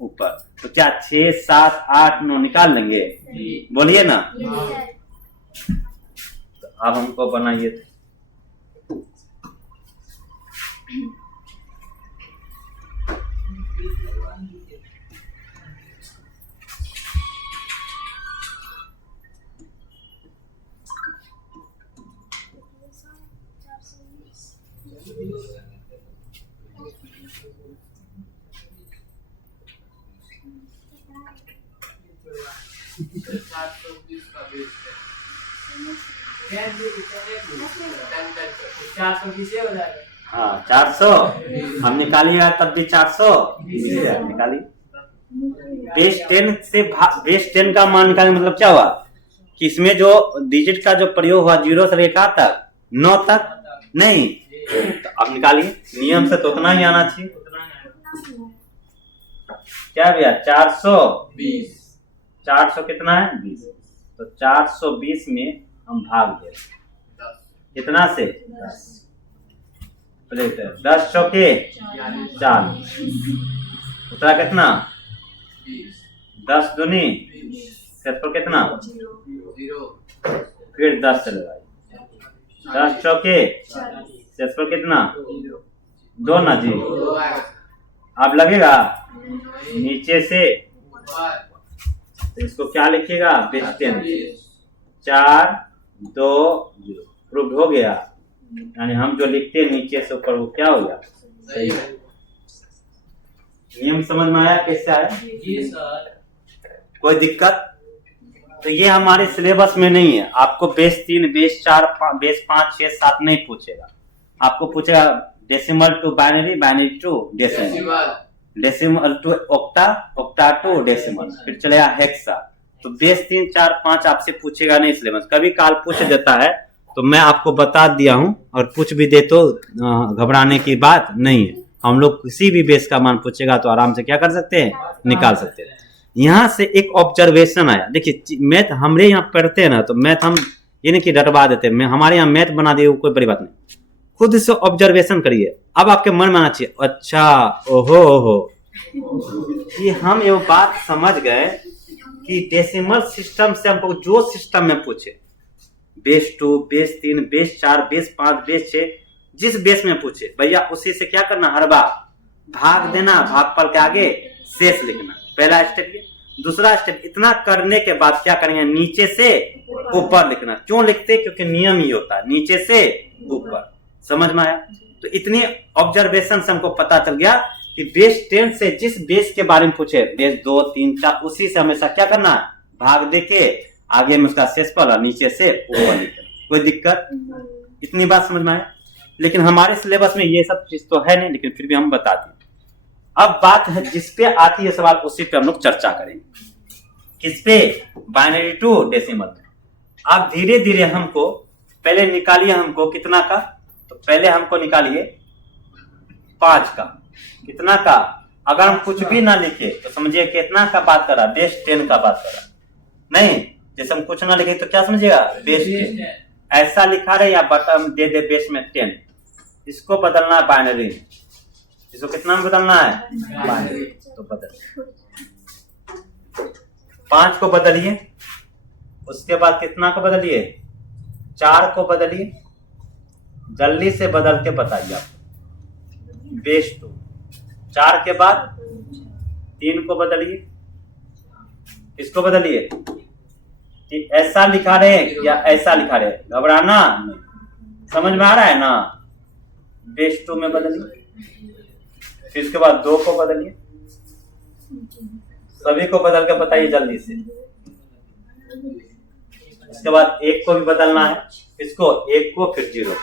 ऊपर। तो क्या 6 7 8 9 निकाल लेंगे? बोलिए ना। तो अब हमको बनाइए। हाँ 400 हम निकालिएगा तब भी 400 निकालिए। बेस 10 का मान निकालने मतलब क्या हुआ कि इसमें जो डिजिट का जो प्रयोग हुआ 0 से लेकर तक 9 तक नहीं। तो अब निकालिए। नियम से तो उतना ही आना चाहिए। क्या भैया? 420। 400 कितना है? 20। तो 420 में हम भाग दे कितना से? 10। प्लेट 10 चौके 40। उतरा कितना? 10 दूनी शेष पर कितना? फिर 10 से लगाइए। 10 चौके शेष पर कितना? 2 ना जी। अब लगेगा नीचे से। तो इसको क्या लिखिएगा? बेस 10 4 2 0। प्रूव हो गया। यानी हम जो लिखते हैं नीचे से ऊपर वो क्या हो गया? सही है। नियम समझ में आया? कैसे आया? जी सर। कोई दिक्कत? तो ये हमारे सिलेबस में नहीं है। आपको बेस 3 बेस 4 बेस 5 6 7 नहीं पूछेगा। आपको पूछेगा decimal to binary, binary to decimal, decimal to octa, octa to decimal, फिर चलेगा हेक्सा। तो बेस 3 4 5 आपसे पूछेगा नहीं सिलेबस। कभी काल पूछ देता है तो मैं आपको बता दिया हूं, और पूछ भी दे तो घबराने की बात नहीं है। हम लोग किसी भी बेस का मान पूछेगा तो आराम से क्या कर सकते हैं? निकाल सकते हैं। यहाँ से एक ऑब्जर्वेशन आया। देखिए मैथ हमारे यहाँ पढ़ते हैं ना, तो मैथ हम ये नहीं कि रटवा देते हैं। हमारे यहाँ मैथ बना दिए कोई बड़ी बात नहीं। खुद से ऑब्जर्वेशन करिए। अब आपके मन में आना चाहिए अच्छा ओहो ओहो कि हम ये बात समझ गए कि डेसिमल सिस्टम से हमको जो सिस्टम में पूछे, base 2 base 3 base 4 base 5 base 6, जिस बेस में पूछे भैया उसी से क्या करना? हर बार भाग देना, भागफल के आगे शेष लिखना। पहला स्टेप ये। दूसरा स्टेप इतना करने के बाद क्या करेंगे? नीचे से ऊपर लिखना। क्यों लिखते? क्योंकि नियम ही होता है नीचे से ऊपर। समझ में आया? तो इतनी ऑब्जर्वेशन से हमको पता चल गया कि बेस 10 से जिस बेस के बारे में पूछे, बेस 2 3 4, उसी से हमेशा क्या करना? भाग देके आगे में उसका शेषफल और नीचे से ऊपर लिखना। कोई दिक्कत? इतनी बात समझ में आया? लेकिन हमारे सिलेबस में ये सब चीज तो है नहीं, लेकिन फिर भी हम बताते हैं। अब बात है जिस पे आती है सवाल उसी पे हम लोग चर्चा करेंगे। किस पे? Binary to decimal. अब धीरे धीरे हमको पहले निकालिए हमको कितना का, तो पहले हमको निकालिए 5 का। कितना का? अगर हम कुछ भी ना लिखे तो समझिए कितना का बात कर रहा? बेस 10 का बात कर रहा। नहीं, जैसे हम कुछ ना लिखे तो क्या समझिएगा? बेस 10। ऐसा लिखा रहे या बटन दे दे बेस में 10, इसको बदलना है बाइनरी, इसको कितना में बदलना है बाइनरी, तो बदल 5 को बदलिए, उसके बाद कितना को बदलिए 4 को बदलिए, जल्दी से बदल के बताइए आप। बेस 2 4 के बाद 3 को बदलिए, इसको बदलिए, कि ऐसा लिखा रहे या ऐसा लिखा रहे, घबराना नहीं, समझ में आ रहा है ना। बेस 2 में बदलिए, फिर इसके बाद 2 को बदलिए, सभी को बदल के बताइए जल्दी से। इसके बाद 1 को भी बदलना है, इसको 1 को फिर 0,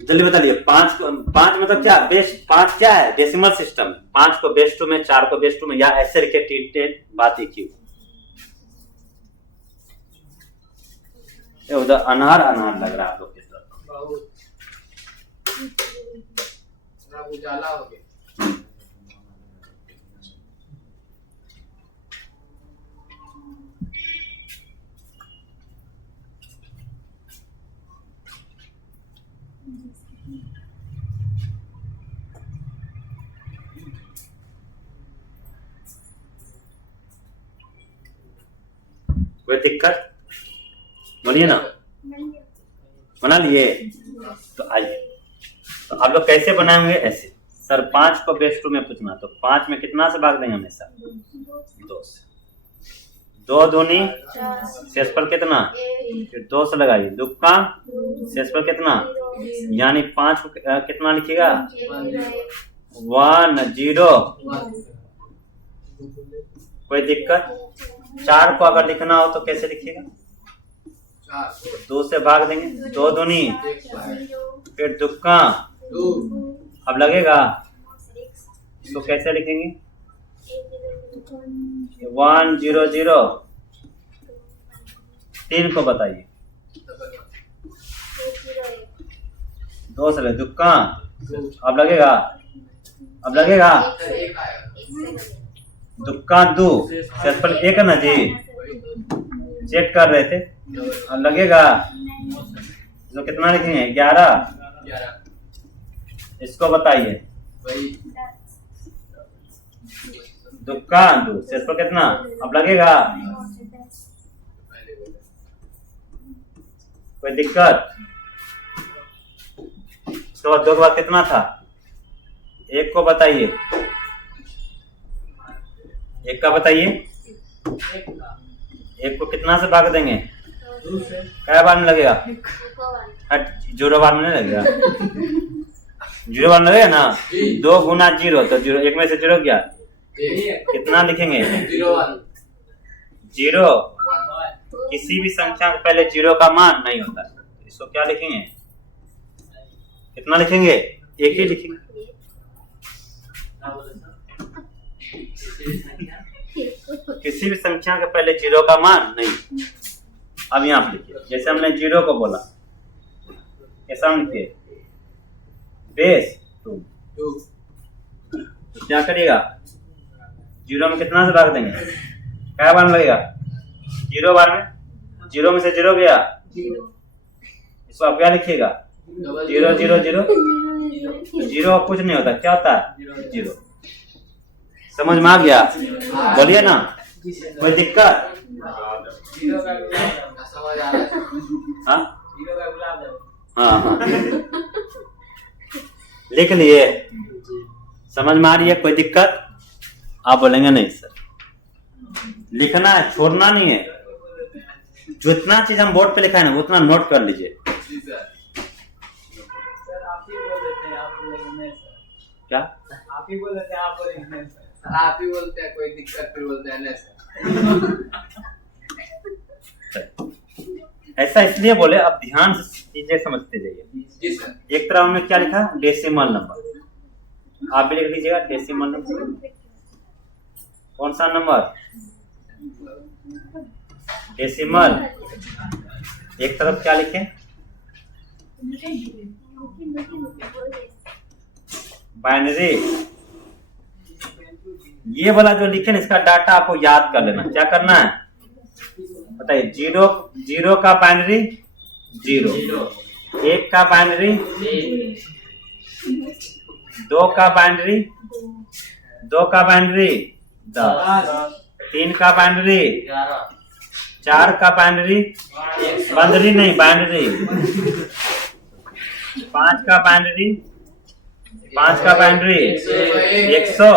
जल्दी बताइए। 5 मतलब क्या, बेस 5 क्या है, डेसिमल सिस्टम। 5 को बेस 2 में, 4 को बेस 2 में, या ऐसे लिखे बात एक ही। उधर अनहार लग रहा है आप लोग की तरफ, उजाला हो गया। कोई दिक्कत बोलिए ना, बना लिए। तो आइए, तो आप लोग कैसे बनाएंगे, ऐसे। सर 5 को बेस 2 में पूछना, तो 5 में कितना से भाग देंगे हमेशा 2 से, 2 दूनी शेषफल कितना, फिर 2 से लगाइए, दुक्का शेषफल कितना, यानी 5 को कितना लिखिएगा 1 0। कोई दिक्कत। 4 को अगर लिखना हो तो कैसे लिखिएगा, 2 से भाग देंगे, 2 दूनी फिर दुक्का, अब लगेगा, इसको कैसे लिखेंगे 1 0 0। 3 को बताइए, 2 से दुक्का, अब लगेगा दुक्का 2, शेषफल 1 है ना जी, चेक कर रहे थे, अब लगेगा, तो कितना लिखेंगे 11। इसको बताइए, दुक्का 2, शेषफल कितना, अब लगेगा। कोई दिक्कत। तो 2 के बाद कितना था, 1 को बताइए, 1 का बताइए, 1 को कितना से भाग देंगे, क्या बार में लगेगा, 0 बार में नहीं लगेगा, 0 बार में लगेगा ना, 2 गुना 0, तो 0, 1 में से 0 क्या, कितना लिखेंगे 0। किसी भी संख्या के पहले 0 का मान नहीं होता, इसको क्या लिखेंगे, कितना लिखेंगे, 1 ही लिखेंगे। किसी भी संख्या के पहले 0 का मान नहीं। अब यहाँ पे लिखिए, जैसे हमने 0 को बोला, कैसा हम लिखिए बेस 2, क्या करिएगा 0 में कितना से भाग देंगे, क्या बार में लगेगा 0 बार में, 0 में से 0 गया, इसको आप क्या लिखिएगा 0 0 0। 0 कुछ नहीं होता, क्या होता है 0। समझ में आ गया, बोलिए ना, कोई दिक्कत। हाँ हाँ, लिख लिए, समझ में आ रही है, कोई दिक्कत। आप बोलेंगे नहीं सर, लिखना है, छोड़ना नहीं है, जितना चीज हम बोर्ड पे लिखा है ना उतना नोट कर लीजिए। क्या आप ही बोल देते हैं, आप बोलेंगे नहीं सर, आप ही बोलते हैं, कोई दिक्कत फिर बोलते हैं नहीं सर। ऐसा इसलिए बोले, अब ध्यान से चीजें समझते जाइए। एक तरफ हमने क्या लिखा, डेसिमल नंबर, आप भी लिख लीजिएगा डेसिमल नंबर। कौन सा नंबर, डेसिमल। एक तरफ क्या लिखे बाइनरी, ये वाला जो लिखे ना इसका डाटा आपको याद कर लेना। क्या करना है बताइए? जीरो, जीरो का बाइनरी जीरो, एक का बाइनरी, दो का बाइनरी, दो का बाइनरी 10, तीन का बाइनरी, चार का बाइनरी, बाइनरी नहीं बाइनरी, पांच का बाइनरी, पांच का बाइनरी 100।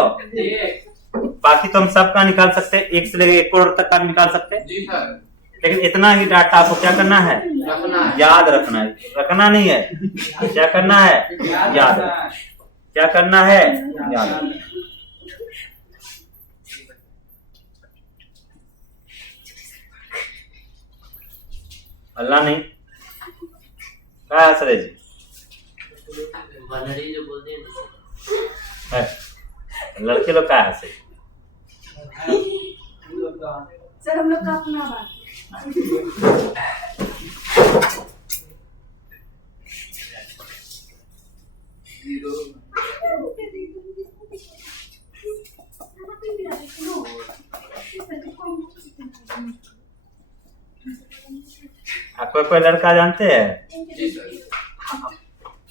बाकी तो हम सबका निकाल सकते हैं, एक से लेकर 1 करोड़ तक का निकाल सकते हैं। जी सर। लेकिन इतना ही डाटा आपको क्या करना है? याद रखना है। रखना नहीं है, क्या करना है? याद रखना। क्या करना है? याद रखना। अल्लाह नहीं क्या है सर जी? बनरी जो बोलते है लड़के लोग क्या है सर? सर हम लोग का अपना बात कोई कोई लड़का जानते हैं जी सर।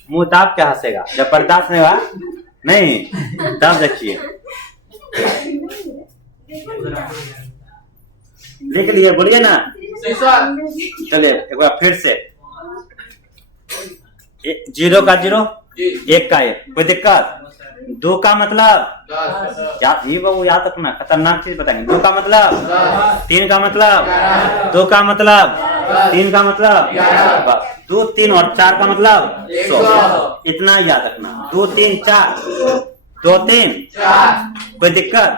मुंह दाब क्या हंसेगा जब बर्दाश्त नहीं हुआ? नहीं दाब देखिए, लिख लिए, बोलिए ना। जी सर। चलिए एक बार फिर से, जीरो का जीरो, जी। एक का एक, कोई दिक्कत? दो का मतलब 10, याद ही बाबू याद रखना, खतरनाक चीज बताएंगे। दो का मतलब 10, तीन का मतलब 11, दो का मतलब 10, तीन का मतलब 11, दो तीन और चार का मतलब 100। 100। इतना याद रखना, 2 3 4, 2 3 4। कोई दिक्कत?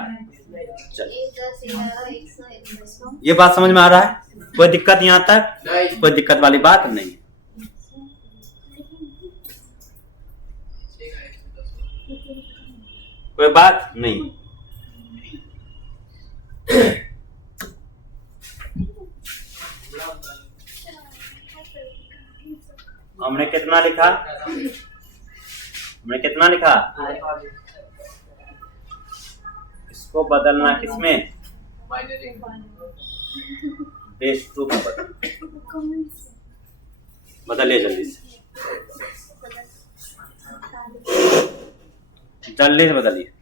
चल, 10, 11, 100, ये बात समझ में आ रहा है? कोई दिक्कत यहाँ तक? नहीं। कोई दिक्कत वाली बात नहीं। कोई बात नहीं। हमने कितना लिखा? हमने कितना लिखा? इसको बदलना किसमें? बाइनरी। बेस 2 में बदलिए जल्दी से, जल्दी से बदलिए।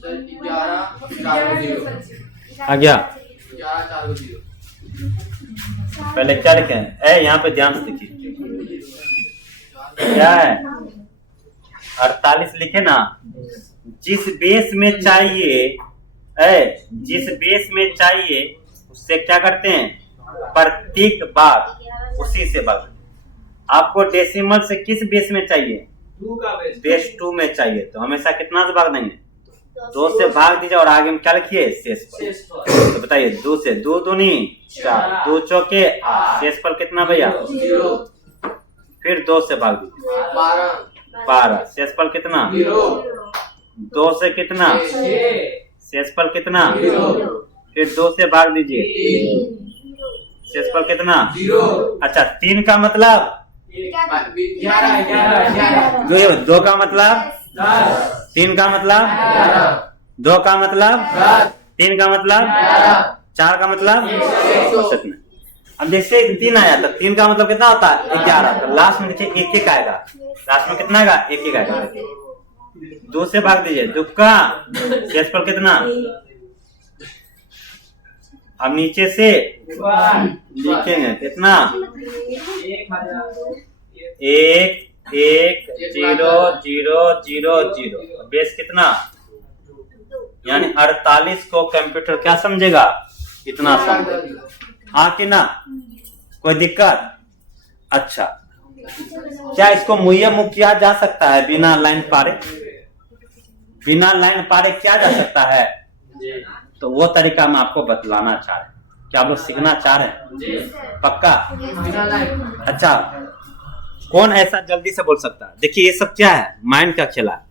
सर 11, 4, 0। आ गया? 11, 4, 0। पहले क्या लिखे हैं? यहाँ पे ध्यान से देखिए, क्या है? 48 लिखे ना। जिस बेस में चाहिए, जिस बेस में चाहिए उससे क्या करते हैं? प्रत्येक भाग उसी से भाग। आपको डेसिमल से किस बेस में चाहिए? बेस 2 में चाहिए, तो हमेशा कितना से भाग देंगे? 2 से भाग दीजिए और आगे में क्या लिखिए? शेष पर। तो बताइए, 2 से 2 दूनी 4, 2 चौके 8, शेष पर कितना भैया? 0। फिर 2 से भाग दीजिए, 12, शेष पर कितना? 0। 2 से कितना? 6। शेष पर कितना? 0। फिर 2 से भाग दीजिए, 3। शेष पर कितना? 0। अच्छा, 3 का मतलब 11। 2 का मतलब 3 का मतलब 2 का मतलब 3 का मतलब 4 का मतलब 100। अब जैसे 3 आया तो 3 का मतलब कितना होता है? 11। तो लास्ट में देखिए 1 1 आएगा, लास्ट में कितना आएगा? 1 1 आएगा। 2 से भाग दीजिए, 2 का शेष पर कितना? अब नीचे से लिखेंगे कितना? 1 1 0 0 0 0। बेस कितना? यानी 48 को कंप्यूटर क्या समझेगा? इतना समझेगा। हाँ कि ना? कोई दिक्कत? अच्छा, क्या इसको मुहैया मुँह किया जा सकता है बिना लाइन पारे? बिना लाइन पारे किया जा सकता है? तो वो तरीका हम आपको बतलाना चाह रहे हैं। क्या आप लोग सीखना चाह रहे हैं? जी पक्का? बिना लाइफ अच्छा, कौन ऐसा जल्दी से बोल सकता है? देखिए ये सब क्या है, माइंड का खेला है।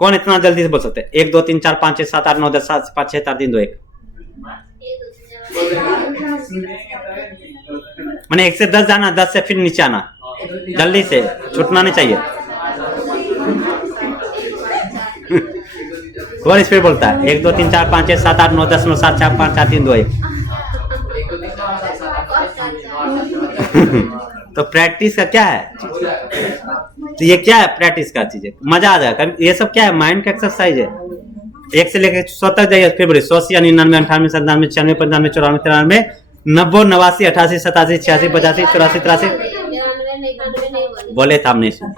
कौन इतना जल्दी से बोल सकते हैं? 1 2 3 4 5 6 7 8 9 10 7 5 6 4 3 2 1। मैंने 1 से 10 जाना, 10 से फिर नीचे आना, जल्दी से, छूटना नहीं चाहिए। कौन स्पीड बोलता है? 1 2 3 4 5 6 7 8 9 10 9 7 6 5 4 3 2 1। तो प्रैक्टिस का क्या है? तो ये क्या है? प्रैक्टिस का चीज है, मजा आ जाएगा। ये सब क्या है? माइंड का एक्सरसाइज है। 1 से लेकर 100 तक जाइए, फिर बोलिए 100 99 98 97 96 95 94 95 90 89 88 87 86 85 84 83। बोले थे, हम नहीं सुने।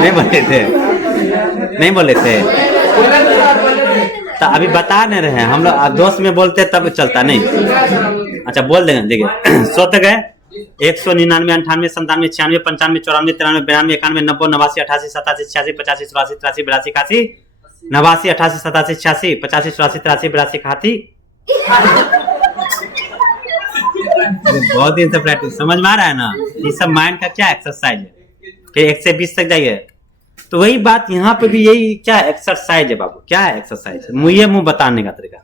नहीं बोले थे, नहीं बोले थे। तो अभी बता नहीं रहे हैं हम लोग, दोस्त में बोलते तब चलता नहीं। अच्छा बोल देंगे। देखिए 100 तक है, 199 98 97 96 95 94 93 92 91 90 89 88 87 86 87 88 83 82 81 89 88 87 86 85 84 83 82 81। बहुत दिन से प्रैक्टिस, समझ में आ रहा है ना? ये सब माइंड का क्या एक्सरसाइज है कि 1 से 20 तक जाइए। तो वही बात यहाँ पे भी, यही क्या एक्सरसाइज है बाबू? क्या है एक्सरसाइज? मुझे मुंह बताने का तरीका।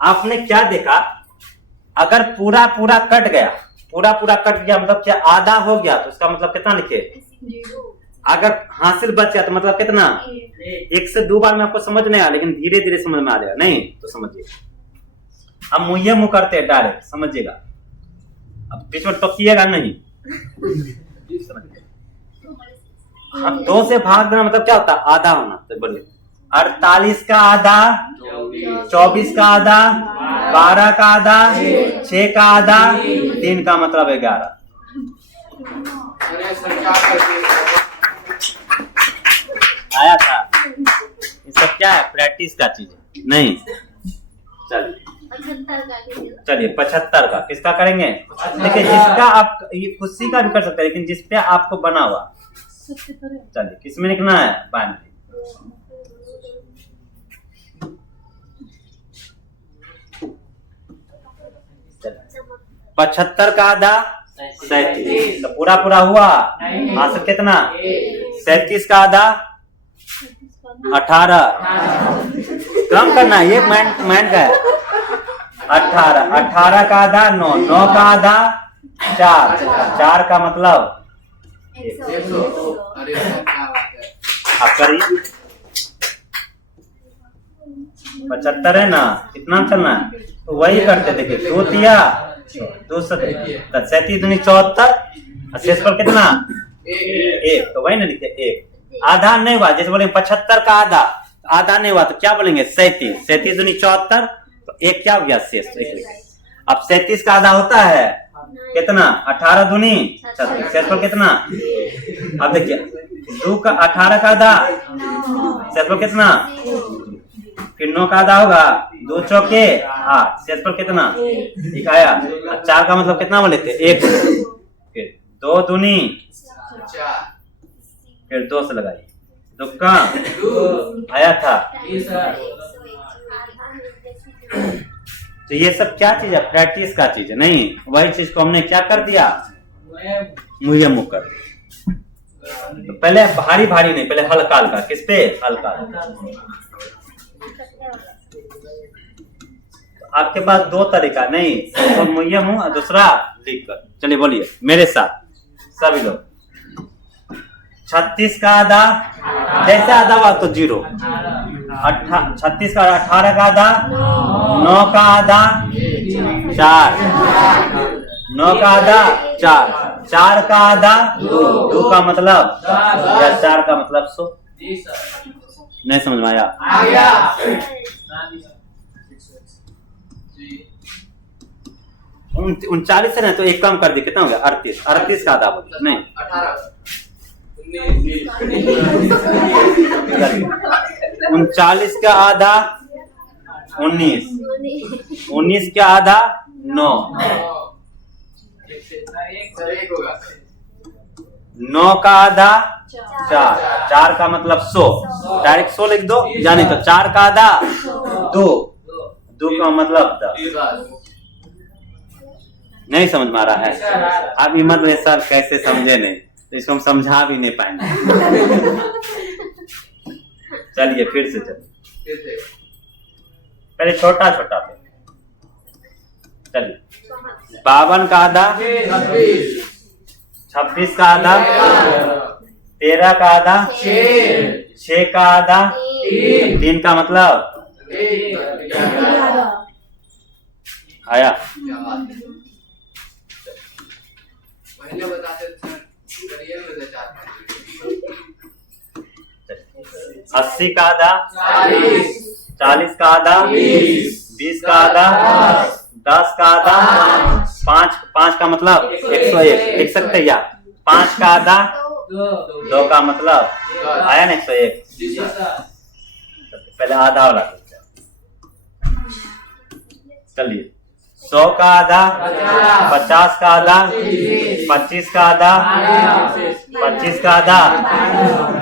आपने क्या देखा? अगर पूरा पूरा कट गया, पूरा पूरा कट गया मतलब क्या? आधा हो गया, तो इसका मतलब कितना लिखे? अगर हासिल बच गया तो मतलब कितना? 1 से 2 बार में आपको समझ नहीं आया, लेकिन धीरे धीरे समझ में आ जाएगा। नहीं तो समझिए, हम मुँह मुँह करते हैं डायरेक्ट, समझिएगा। अब बीच में टोकिएगा नहीं। अब 2 से भाग देना मतलब क्या होता है? आधा होना। तो बोलिए 48 का आधा, 24 का आधा, 12 का आधा, 6 का आधा, 3 का मतलब 11। आया था? ये सब क्या है? प्रैक्टिस का चीज है। नहीं चलिए 75 का किसका करेंगे? देखिए जिसका आप, ये खुशी का भी कर सकते हैं, लेकिन जिस पे आपको बना हुआ। चलिए किसमें लिखना है? बाएं। 75 का आधा 37, तो पूरा पूरा हुआ। हासिल कितना? 37 का आधा 18। कम करना, ये माइंड का है। 18 का आधा 9, 9 का आधा 4, 4 का मतलब आप करिए। 75 है ना, कितना चलना है? तो वही करते, देखिए 2 तिया 2 37 दूनी 74, शेष पर कितना? 1। तो वही ना लिखे 1। आधा नहीं हुआ, जैसे बोलेंगे 75 का आधा, आधा नहीं हुआ तो क्या बोलेंगे? 37। 37 दूनी 74, तो 1 क्या हो गया? शेष। अब 37 का आधा होता है कितना? 18 दूनी 36, शेष पर कितना? अब देखिए 2 का 18 का आधा, शेष पर कितना? फिर 9 का आधा होगा, 2 चौके 8, शेष पर कितना? दिखाया। 4 का मतलब कितना बोले थे? 1। फिर 2 दूनी 4, फिर 2 से लगाइए, 2 का आया था। तो ये सब क्या चीज है? प्रैक्टिस का चीज है। नहीं, वही चीज को हमने क्या कर दिया? मुझे मुँह कर दिया। तो पहले भारी भारी नहीं, पहले हल्का हल्का। किस पे? हल्का। आपके पास 2 तरीका, नहीं तो मुझे मुँह, दूसरा लिख कर। चलिए बोलिए मेरे साथ सभी लोग। 36 का आधा, जैसे आधा हुआ तो 0। 36 का 18 का आधा, 9 का आधा 4, 9 का आधा 4, 4 का आधा 2 का मतलब, या 4 का मतलब 100। नहीं समझ में आया? 39 है ना, तो 1 कम कर दी, कितना हो गया? 38। 38 का आधा बोलिए। नहीं 39 का आधा 19, 19 का आधा 9, 9 का आधा 4। 4 का मतलब 100, डायरेक्ट 100 लिख दो, यानी तो 4 का आधा 2, 2 का मतलब 10। नहीं समझ में आ रहा है? अब हिम्मत में सर कैसे समझे नहीं, तो इसको हम समझा भी नहीं पाएंगे। चलिए फिर से चलिए, पहले छोटा छोटा चलिए। 52 का आधा 26 का आधा 13 का आधा 6 का आधा 3 का मतलब आया। पहले बताते थे करियर में ले जाते 80 का आधा 40 का आधा 20 का आधा 10 का आधा 5 का मतलब 101 लिख सकते हैं, या 5 का आधा 2 का मतलब आया ना 101। पहले आधा वाला चलिए। 100 का आधा 50 का आधा 25 का आधा 25 का आधा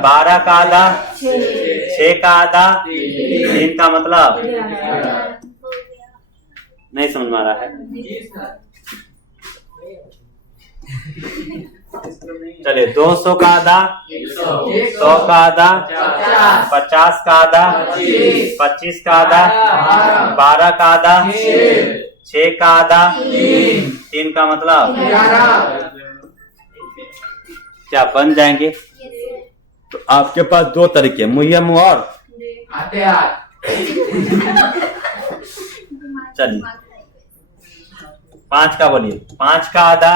12 का आधा 6 का आधा 3 का मतलब नहीं समझ में आ रहा है। चलिए 200 का आधा 100 का आधा 50 का आधा 25 का आधा 12 का आधा 6 का आधा 3 का मतलब क्या बन जाएंगे? तो आपके पास दो तरीके, मुहैया और आते हाथ। चलिए 5 का बोलिए। 5 का आधा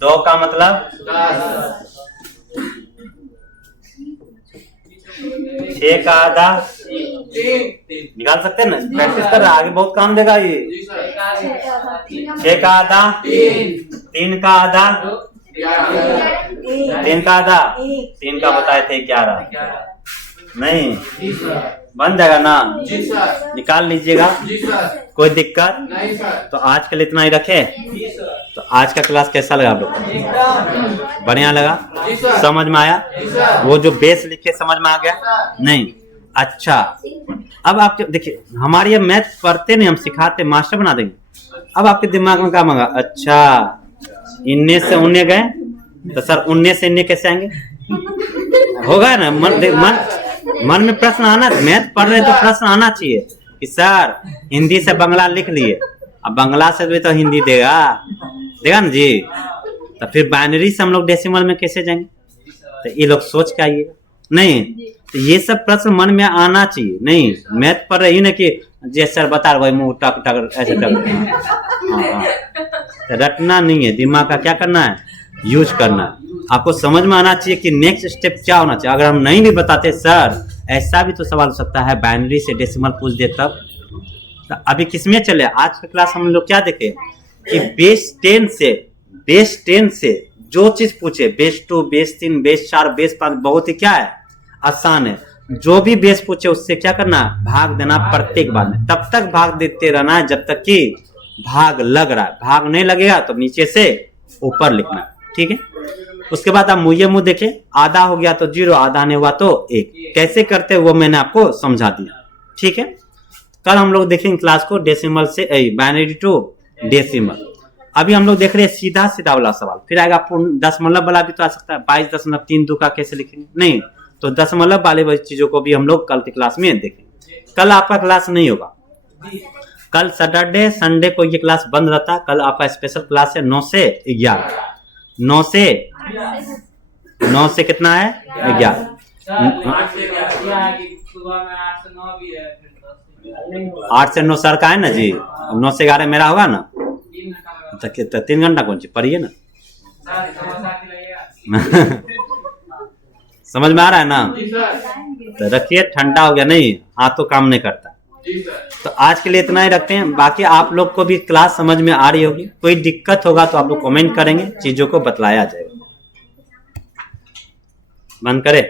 2 का मतलब 6 का आधा निकाल सकते हैं ना, प्रैक्टिस कर रहा, आगे बहुत काम देगा ये। 6 का आधा 3 का आधा 3 का आधा 3 का बताए थे 11 नहीं बन जाएगा ना, निकाल लीजिएगा, कोई दिक्कत नहीं सर। तो आज के लिए इतना ही रखे। तो आज का क्लास कैसा लगा आप लोग को? बढ़िया लगा? समझ में आया? वो जो बेस लिखे समझ में आ गया? नहीं? अच्छा अब आप देखिए, हमारे ये मैथ पढ़ते नहीं, हम सिखाते, मास्टर बना देंगे। अब आपके दिमाग में क्या मंगा, अच्छा इन्ने से उन्ने गए तो सर उन्ने से इन्ने कैसे आएंगे? होगा ना, मन में प्रश्न आना, मैथ पढ़ रहे तो प्रश्न आना चाहिए कि सर हिंदी से बंगला लिख लिए, अब बंगला से भी तो हिंदी देगा ना जी, तो फिर बाइनरी से हम लोग डेसिमल में कैसे जाएंगे? तो ये लोग सोच के आइएगा। नहीं तो ये सब प्रश्न मन में आना चाहिए। नहीं मैथ पढ़ रही ना कि जे सर बता रहे मुंह टक टक ऐसे टक, तो रटना नहीं है, दिमाग का क्या करना है, यूज करना है। आपको समझ में आना चाहिए कि नेक्स्ट स्टेप क्या होना चाहिए। अगर हम नहीं भी बताते सर ऐसा भी तो सवाल हो सकता है, बाइनरी से डेसिमल पूछ दे तब। तो अभी किसमें चले, आज का क्लास हम लोग क्या देखे कि बेस 10 से जो चीज पूछे, बेस 2 बेस 3 बेस 4 बेस 5, बहुत ही क्या है, आसान है। जो भी बेस पूछे उससे क्या करना, भाग देना प्रत्येक बार में। तब तक भाग देते रहना है जब तक कि भाग लग रहा है। भाग नहीं लगेगा तो नीचे से ऊपर लिखना, ठीक है। उसके बाद आप मुझे मुंह देखें, आधा हो गया तो 0, आधा नहीं हुआ तो 1, कैसे करते वो मैंने आपको समझा दिया, ठीक है। कल हम लोग देखेंगे क्लास को डेसिमल से बाइनरी टू डेसिमल। अभी हम लोग देख रहे हैं सीधा सीधा वाला सवाल, फिर आएगा दशमलव वाला भी तो आ सकता है, 22.32 का कैसे लिखेंगे, नहीं तो दशमलव वाले चीजों को भी हम लोग कल की क्लास में देखेंगे। कल आपका क्लास नहीं होगा, कल सैटरडे संडे को ये क्लास बंद रहता है। कल आपका स्पेशल क्लास है 9 से 11, 9 से कितना है 11, 8 से 9 सर का है ना जी, 9 से 11 मेरा होगा ना, तो 3 घंटा कौन सी पढ़िए ना। समझ में आ रहा है ना, तो रखिए, ठंडा हो गया, नहीं हाथ तो काम नहीं करता। तो आज के लिए इतना ही रखते हैं, बाकी आप लोग को भी क्लास समझ में आ रही होगी, कोई दिक्कत होगा तो आप लोग कमेंट करेंगे, चीजों को बतलाया जाएगा। बंद करे।